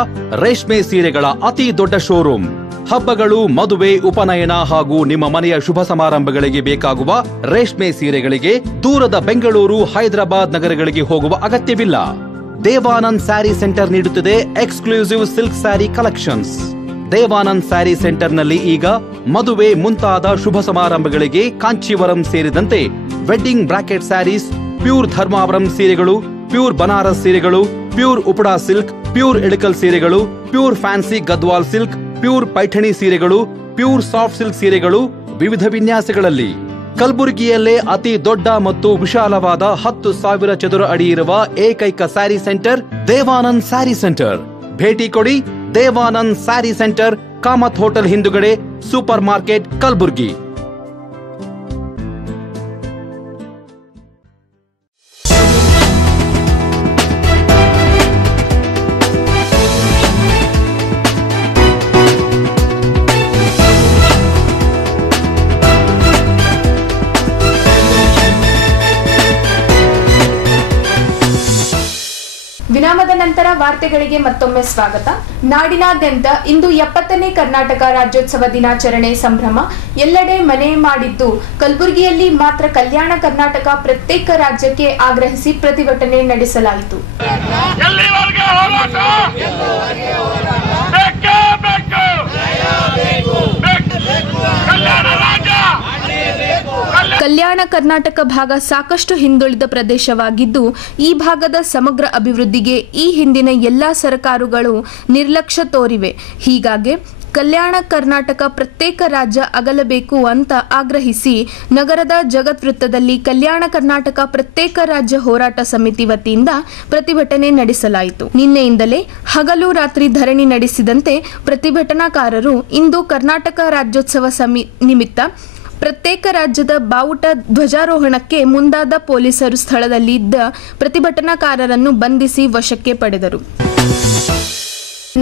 ರೇಷ್ಮೆ ಸೀರೆಗಳ ಅತಿ ದೊಡ್ಡ ಶೋರೂಮ್. ಹಬ್ಬಗಳು, ಮದುವೆ, ಉಪನಯನ ಹಾಗೂ ನಿಮ್ಮ ಮನೆಯ ಶುಭ ಸಮಾರಂಭಗಳಿಗೆ ಬೇಕಾಗುವ ರೇಷ್ಮೆ ಸೀರೆಗಳಿಗೆ ದೂರದ ಬೆಂಗಳೂರು, ಹೈದರಾಬಾದ್ ನಗರಗಳಿಗೆ ಹೋಗುವ ಅಗತ್ಯವಿಲ್ಲ. ದೇವಾನಂದ್ ಸ್ಯಾರಿ ಸೆಂಟರ್ ನೀಡುತ್ತಿದೆ exclusive silk sari collections. Devanand sari ಸೆಂಟರ್ನಲ್ಲಿ ಈಗ ಮದುವೆ ಮುಂತಾದ ಶುಭ ಸಮಾರಂಭಗಳಿಗೆ ಕಾಂಚೀವರಂ ಸೇರಿದಂತೆ wedding bracket saris, pure Dharmavaram ಸೀರೆಗಳು, ಪ್ಯೂರ್ ಬನಾರಸ್ ಸೀರೆಗಳು, pure Uppada silk, pure Ilkal ಸೀರೆಗಳು, pure fancy Gadwal silk, pure Paithani ಸೀರೆಗಳು, ಪ್ಯೂರ್ ಸಾಫ್ಟ್ ಸಿಲ್ಕ್ ಸೀರೆಗಳು ವಿವಿಧ ವಿನ್ಯಾಸಗಳಲ್ಲಿ. ಕಲಬುರಗಿಯಲ್ಲೇ ಅತಿ ದೊಡ್ಡ ಮತ್ತು ವಿಶಾಲವಾದ 10,000 ಚದುರ ಅಡಿ ಇರುವ ಏಕೈಕ ಸ್ಯಾರಿ ಸೆಂಟರ್ ದೇವಾನಂದ್ ಸ್ಯಾರಿ ಸೆಂಟರ್. ಭೇಟಿ ಕೊಡಿ. ದೇವಾನಂದ್ ಸ್ಯಾರಿ ಸೆಂಟರ್, ಕಾಮತ್ ಹೋಟೆಲ್ ಹಿಂದುಗಡೆ, ಸೂಪರ್ ಮಾರ್ಕೆಟ್, ಕಲಬುರ್ಗಿ. ನಂತರ ವಾರ್ತೆಗಳಿಗೆ ಮತ್ತೊಮ್ಮೆ ಸ್ವಾಗತ. ನಾಡಿನಾದ್ಯಂತ ಇಂದು 70ನೇ ಕರ್ನಾಟಕ ರಾಜ್ಯೋತ್ಸವ ದಿನಾಚರಣೆ ಸಂಭ್ರಮ ಎಲ್ಲೆಡೆ ಮನೆ ಮಾಡಿದ್ದು, ಕಲಬುರಗಿಯಲ್ಲಿ ಮಾತ್ರ ಕಲ್ಯಾಣ ಕರ್ನಾಟಕ ಪ್ರತ್ಯೇಕ ರಾಜ್ಯಕ್ಕೆ ಆಗ್ರಹಿಸಿ ಪ್ರತಿಭಟನೆ ನಡೆಸಲಾಯಿತು. ಕಲ್ಯಾಣ ಕರ್ನಾಟಕ ಭಾಗ ಸಾಕಷ್ಟು ಹಿಂದುಳಿದ ಪ್ರದೇಶವಾಗಿದ್ದು, ಈ ಭಾಗದ ಸಮಗ್ರ ಅಭಿವೃದ್ಧಿಗೆ ಈ ಹಿಂದಿನ ಎಲ್ಲಾ ಸರ್ಕಾರಗಳು ನಿರ್ಲಕ್ಷ್ಯ ತೋರಿವೆ. ಹೀಗಾಗಿ ಕಲ್ಯಾಣ ಕರ್ನಾಟಕ ಪ್ರತ್ಯೇಕ ರಾಜ್ಯ ಆಗಲೇಬೇಕು ಅಂತ ಆಗ್ರಹಿಸಿ ನಗರದ ಜಗತ್ ವೃತ್ತದಲ್ಲಿ ಕಲ್ಯಾಣ ಕರ್ನಾಟಕ ಪ್ರತ್ಯೇಕ ರಾಜ್ಯ ಹೋರಾಟ ಸಮಿತಿ ವತಿಯಿಂದ ಪ್ರತಿಭಟನೆ ನಡೆಸಲಾಯಿತು. ನಿನ್ನೆಯಿಂದಲೇ ಹಗಲು ರಾತ್ರಿ ಧರಣಿ ನಡೆಸಿದಂತೆ ಪ್ರತಿಭಟನಾಕಾರರು ಇಂದು ಕರ್ನಾಟಕ ರಾಜ್ಯೋತ್ಸವ ನಿಮಿತ್ತ ಪ್ರತ್ಯೇಕ ರಾಜ್ಯದ ಬಾವುಟ ಧ್ವಜಾರೋಹಣಕ್ಕೆ ಮುಂದಾದ ಪೊಲೀಸರು ಸ್ಥಳದಲ್ಲಿ ಇದ್ದ ಪ್ರತಿಭಟನಾಕಾರರನ್ನು ಬಂಧಿಸಿ ವಶಕ್ಕೆ ಪಡೆದರು.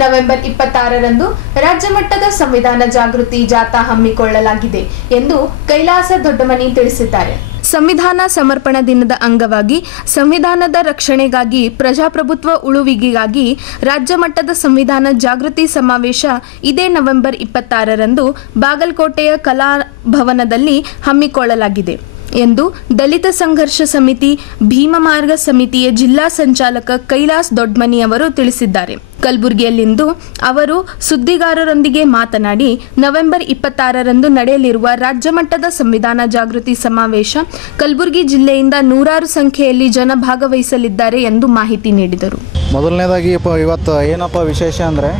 ನವೆಂಬರ್ 26ರಂದು ರಾಜ್ಯ ಮಟ್ಟದ ಸಂವಿಧಾನ ಜಾಗೃತಿ ಜಾಥಾ ಹಮ್ಮಿಕೊಳ್ಳಲಾಗಿದೆ ಎಂದು ಕೈಲಾಸ ದೊಡ್ಡಮನಿ ತಿಳಿಸಿದ್ದಾರೆ. ಸಂವಿಧಾನ ಸಮರ್ಪಣಾ ದಿನದ ಅಂಗವಾಗಿ ಸಂವಿಧಾನದ ರಕ್ಷಣೆಗಾಗಿ ಪ್ರಜಾಪ್ರಭುತ್ವ ಉಳುವಿಗೆಗಾಗಿ ರಾಜ್ಯ ಮಟ್ಟದ ಸಂವಿಧಾನ ಜಾಗೃತಿ ಸಮಾವೇಶ ಇದೇ ನವೆಂಬರ್ 26ರಂದು ಬಾಗಲಕೋಟೆಯ ಕಲಾಭವನದಲ್ಲಿ ಹಮ್ಮಿಕೊಳ್ಳಲಾಗಿದೆ ಎಂದು ದಲಿತ ಸಂಘರ್ಷ ಸಮಿತಿ ಭೀಮಮಾರ್ಗ ಸಮಿತಿಯ ಜಿಲ್ಲಾ ಸಂಚಾಲಕ ಕೈಲಾಸ್ ದೊಡ್ಡಮನಿ ಅವರು ತಿಳಿಸಿದ್ದಾರೆ. ಕಲಬುರಗಿಯಲ್ಲಿಂದು ಅವರು ಸುದ್ದಿಗಾರರೊಂದಿಗೆ ಮಾತನಾಡಿ, ನವೆಂಬರ್ 26ರಂದು ನಡೆಯಲಿರುವ ರಾಜ್ಯ ಮಟ್ಟದ ಸಂವಿಧಾನ ಜಾಗೃತಿ ಸಮಾವೇಶ ಕಲಬುರಗಿ ಜಿಲ್ಲೆಯಿಂದ ನೂರಾರು ಸಂಖ್ಯೆಯಲ್ಲಿ ಜನ ಭಾಗವಹಿಸಲಿದ್ದಾರೆ ಎಂದು ಮಾಹಿತಿ ನೀಡಿದರು. ಮೊದಲನೇದಾಗಿ ಇವತ್ತು ಏನಪ್ಪ ವಿಶೇಷ ಅಂದರೆ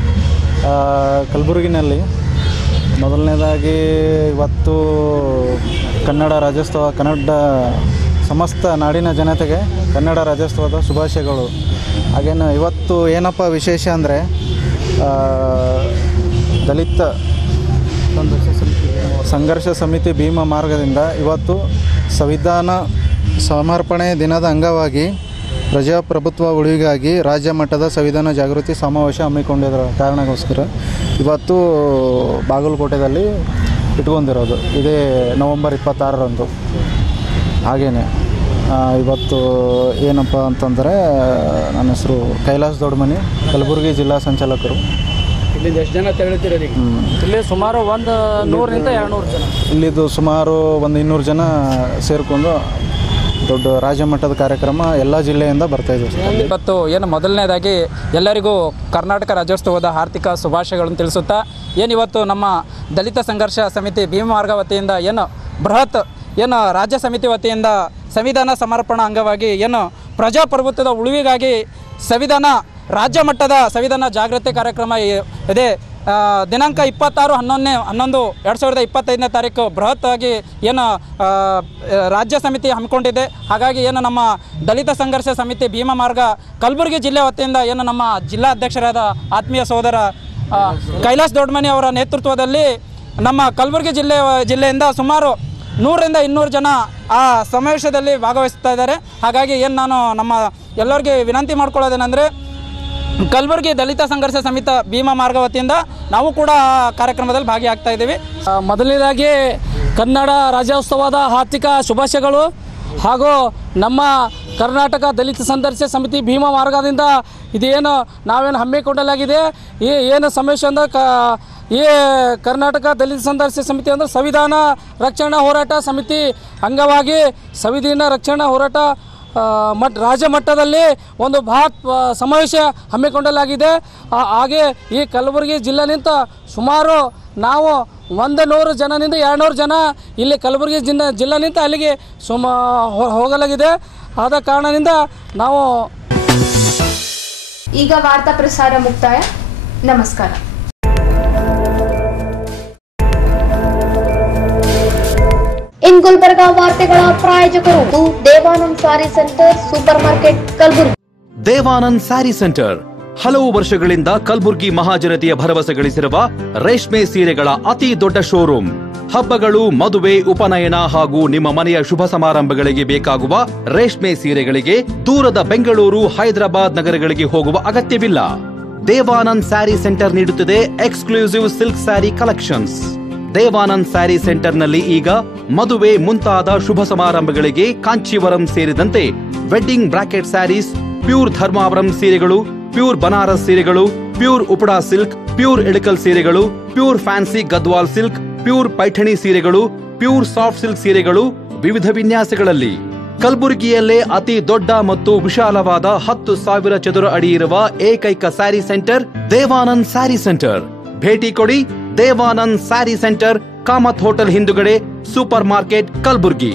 ಕಲಬುರಗಿನಲ್ಲಿ ಮೊದಲನೇದಾಗಿ ಇವತ್ತು ಕನ್ನಡ ರಾಜ್ಯೋತ್ಸವ, ಕನ್ನಡ ಸಮಸ್ತ ನಾಡಿನ ಜನತೆಗೆ ಕನ್ನಡ ರಾಜ್ಯೋತ್ಸವದ ಶುಭಾಶಯಗಳು. ಹಾಗೇನು ಇವತ್ತು ಏನಪ್ಪ ವಿಶೇಷ ಅಂದರೆ ದಲಿತ ಸಂಘರ್ಷ ಸಮಿತಿ ಭೀಮ ಮಾರ್ಗದಿಂದ ಇವತ್ತು ಸಂವಿಧಾನ ಸಮರ್ಪಣೆ ದಿನದ ಅಂಗವಾಗಿ ಪ್ರಜಾಪ್ರಭುತ್ವ ಉಳಿವಿಗಾಗಿ ರಾಜ್ಯ ಮಟ್ಟದ ಸಂವಿಧಾನ ಜಾಗೃತಿ ಸಮಾವೇಶ ಹಮ್ಮಿಕೊಂಡಿರೋ ಕಾರಣಕ್ಕೋಸ್ಕರ ಇವತ್ತು ಬಾಗಲಕೋಟೆಯಲ್ಲಿ ಇಟ್ಕೊಂಡಿರೋದು ಇದೇ ನವೆಂಬರ್ 26ರಂದು. ಹಾಗೆಯೇ ಇವತ್ತು ಏನಪ್ಪ ಅಂತಂದರೆ ನನ್ನ ಹೆಸರು ಕೈಲಾಸ್ ದೊಡ್ಡಮನಿ, ಕಲಬುರಗಿ ಜಿಲ್ಲಾ ಸಂಚಾಲಕರು. ಇಲ್ಲಿಂದ ಎಷ್ಟು ಜನ ತೆರಳುತ್ತೀರಿ? ಇಲ್ಲಿ ಸುಮಾರು 100ರಿಂದ 200 ಜನ. ಇಲ್ಲಿದ್ದು ಸುಮಾರು 200 ಜನ ಸೇರಿಕೊಂಡು ದೊಡ್ಡ ರಾಜ್ಯ ಮಟ್ಟದ ಕಾರ್ಯಕ್ರಮ ಎಲ್ಲ ಜಿಲ್ಲೆಯಿಂದ ಬರ್ತಾಯಿದ್ದೀವಿ. ಇವತ್ತು ಏನು ಮೊದಲನೇದಾಗಿ ಎಲ್ಲರಿಗೂ ಕರ್ನಾಟಕ ರಾಜ್ಯೋತ್ಸವದ ಆರ್ಥಿಕ ಶುಭಾಶಯಗಳನ್ನು ತಿಳಿಸುತ್ತಾ, ಇವತ್ತು ನಮ್ಮ ದಲಿತ ಸಂಘರ್ಷ ಸಮಿತಿ ಭೀಮಮಾರ್ಗ ವತಿಯಿಂದ ಬೃಹತ್ ರಾಜ್ಯ ಸಮಿತಿ ವತಿಯಿಂದ ಸಂವಿಧಾನ ಸಮರ್ಪಣಾ ಅಂಗವಾಗಿ ಪ್ರಜಾಪ್ರಭುತ್ವದ ಉಳಿವಿಗಾಗಿ ಸಂವಿಧಾನ ರಾಜ್ಯ ಮಟ್ಟದ ಸಂವಿಧಾನ ಜಾಗೃತಿ ಕಾರ್ಯಕ್ರಮ ಇದೆ. ದಿನಾಂಕ 26/11/2025ನೇ ತಾರೀಕು ಬೃಹತ್ತಾಗಿ ರಾಜ್ಯ ಸಮಿತಿ ಹಮ್ಮಿಕೊಂಡಿದೆ. ಹಾಗಾಗಿ ನಮ್ಮ ದಲಿತ ಸಂಘರ್ಷ ಸಮಿತಿ ಭೀಮಮಾರ್ಗ ಕಲಬುರಗಿ ಜಿಲ್ಲೆ ವತಿಯಿಂದ ನಮ್ಮ ಜಿಲ್ಲಾ ಅಧ್ಯಕ್ಷರಾದ ಆತ್ಮೀಯ ಸಹೋದರ ಕೈಲಾಸ್ ದೊಡ್ಡಮನಿ ಅವರ ನೇತೃತ್ವದಲ್ಲಿ ನಮ್ಮ ಕಲಬುರಗಿ ಜಿಲ್ಲೆಯಿಂದ ಸುಮಾರು 100ರಿಂದ 200 ಜನ ಆ ಸಮಾವೇಶದಲ್ಲಿ ಭಾಗವಹಿಸ್ತಾ ಇದ್ದಾರೆ. ಹಾಗಾಗಿ ನಾನು ನಮ್ಮ ಎಲ್ಲರಿಗೆ ವಿನಂತಿ ಮಾಡ್ಕೊಳ್ಳೋದೇನೆಂದರೆ, ಕಲಬುರಗಿ ದಲಿತ ಸಂಘರ್ಷ ಸಮಿತಿ ಭೀಮಾ ಮಾರ್ಗ ವತಿಯಿಂದ ನಾವು ಕೂಡ ಕಾರ್ಯಕ್ರಮದಲ್ಲಿ ಭಾಗಿಯಾಗ್ತಾ ಇದ್ದೀವಿ. ಮೊದಲನೇದಾಗಿ ಕನ್ನಡ ರಾಜ್ಯೋತ್ಸವದ ಆರ್ಥಿಕ ಶುಭಾಶಯಗಳು. ಹಾಗೂ ನಮ್ಮ ಕರ್ನಾಟಕ ದಲಿತ ಸಂಘರ್ಷ ಸಮಿತಿ ಭೀಮಾ ಮಾರ್ಗದಿಂದ ಇದೇನು ನಾವೇನು ಹಮ್ಮಿಕೊಳ್ಳಲಾಗಿದೆ, ಈ ಏನು ಸಮಾವೇಶ ಅಂದರೆ ಈ ಕರ್ನಾಟಕ ದಲಿತ ಸಂಘರ್ಷ ಸಮಿತಿ ಅಂದರೆ ಸಂವಿಧಾನ ರಕ್ಷಣಾ ಹೋರಾಟ ಸಮಿತಿ ಅಂಗವಾಗಿ ಸಂವಿಧಾನ ರಕ್ಷಣಾ ಹೋರಾಟ ರಾಜ್ಯ ಮಟ್ಟದಲ್ಲಿ ಒಂದು ಬೃಹತ್ ಸಮಾವೇಶ ಹಮ್ಮಿಕೊಳ್ಳಲಾಗಿದೆ. ಹಾಗೆ ಈ ಕಲಬುರಗಿ ಜಿಲ್ಲೆನಿಂದ ಸುಮಾರು ನಾವು 100 ಜನದಿಂದ 200 ಜನ ಇಲ್ಲಿ ಕಲಬುರಗಿ ಜಿಲ್ಲೆನಿಂದ ಅಲ್ಲಿಗೆ ಹೋಗಲಾಗಿದೆ. ಆದ ಕಾರಣದಿಂದ ನಾವು ಈಗ ವಾರ್ತಾ ಪ್ರಸಾರ ಮುಕ್ತಾಯ. ನಮಸ್ಕಾರ. ಇನ್ ಗುಲ್ಬರ್ಗಾ ವಾರ್ತೆಗಳ ಪ್ರಾಯೋಜಕರು Devanand sari centre super market Kalaburagi. Devanand sari centre ಹಲವು ವರ್ಷಗಳಿಂದ ಕಲಬುರ್ಗಿ ಮಹಾಜನತೆಯ ಭರವಸೆ ಗಳಿಸಿರುವ ರೇಷ್ಮೆ ಸೀರೆಗಳ ಅತಿ ದೊಡ್ಡ ಶೋರೂಮ್. ಹಬ್ಬಗಳು, ಮದುವೆ, ಉಪನಯನ ಹಾಗೂ ನಿಮ್ಮ ಮನೆಯ ಶುಭ ಸಮಾರಂಭಗಳಿಗೆ ಬೇಕಾಗುವ ರೇಷ್ಮೆ ಸೀರೆಗಳಿಗೆ ದೂರದ ಬೆಂಗಳೂರು, ಹೈದರಾಬಾದ್ ನಗರಗಳಿಗೆ ಹೋಗುವ ಅಗತ್ಯವಿಲ್ಲ. ದೇವಾನಂದ್ ಸ್ಯಾರಿ ಸೆಂಟರ್ ನೀಡುತ್ತಿದೆ exclusive silk sari collections. Devanand sari ಸೆಂಟರ್ನಲ್ಲಿ ಈಗ ಮದುವೆ ಮುಂತಾದ ಶುಭ ಸಮಾರಂಭಗಳಿಗೆ ಕಾಂಚೀವರಂ ಸೇರಿದಂತೆ wedding bracket saris, pure Dharmavaram ಸೀರೆಗಳು, ಪ್ಯೂರ್ ಬನಾರಸ್ ಸೀರೆಗಳು, pure Uppada silk, pure Ilkal ಸೀರೆಗಳು, pure fancy Gadwal silk, pure Paithani ಸೀರೆಗಳು, ಪ್ಯೂರ್ ಸಾಫ್ಟ್ ಸಿಲ್ಕ್ ಸೀರೆಗಳು ವಿವಿಧ ವಿನ್ಯಾಸಗಳಲ್ಲಿ. ಕಲಬುರಗಿಯಲ್ಲೇ ಅತಿ ದೊಡ್ಡ ಮತ್ತು ವಿಶಾಲವಾದ 10,000 ಚದುರ ಅಡಿ ಇರುವ ಏಕೈಕ ಸ್ಯಾರಿ ಸೆಂಟರ್ ದೇವಾನಂದ್ ಸ್ಯಾರಿ ಸೆಂಟರ್. ಭೇಟಿ ಕೊಡಿ ದೇವಾನಂದ್ ಸ್ಯಾರಿ ಸೆಂಟರ್, ಕಾಮತ್ ಹೋಟೆಲ್ ಹಿಂದುಗಡೆ, ಸೂಪರ್ ಮಾರ್ಕೆಟ್, ಕಲಬುರಗಿ.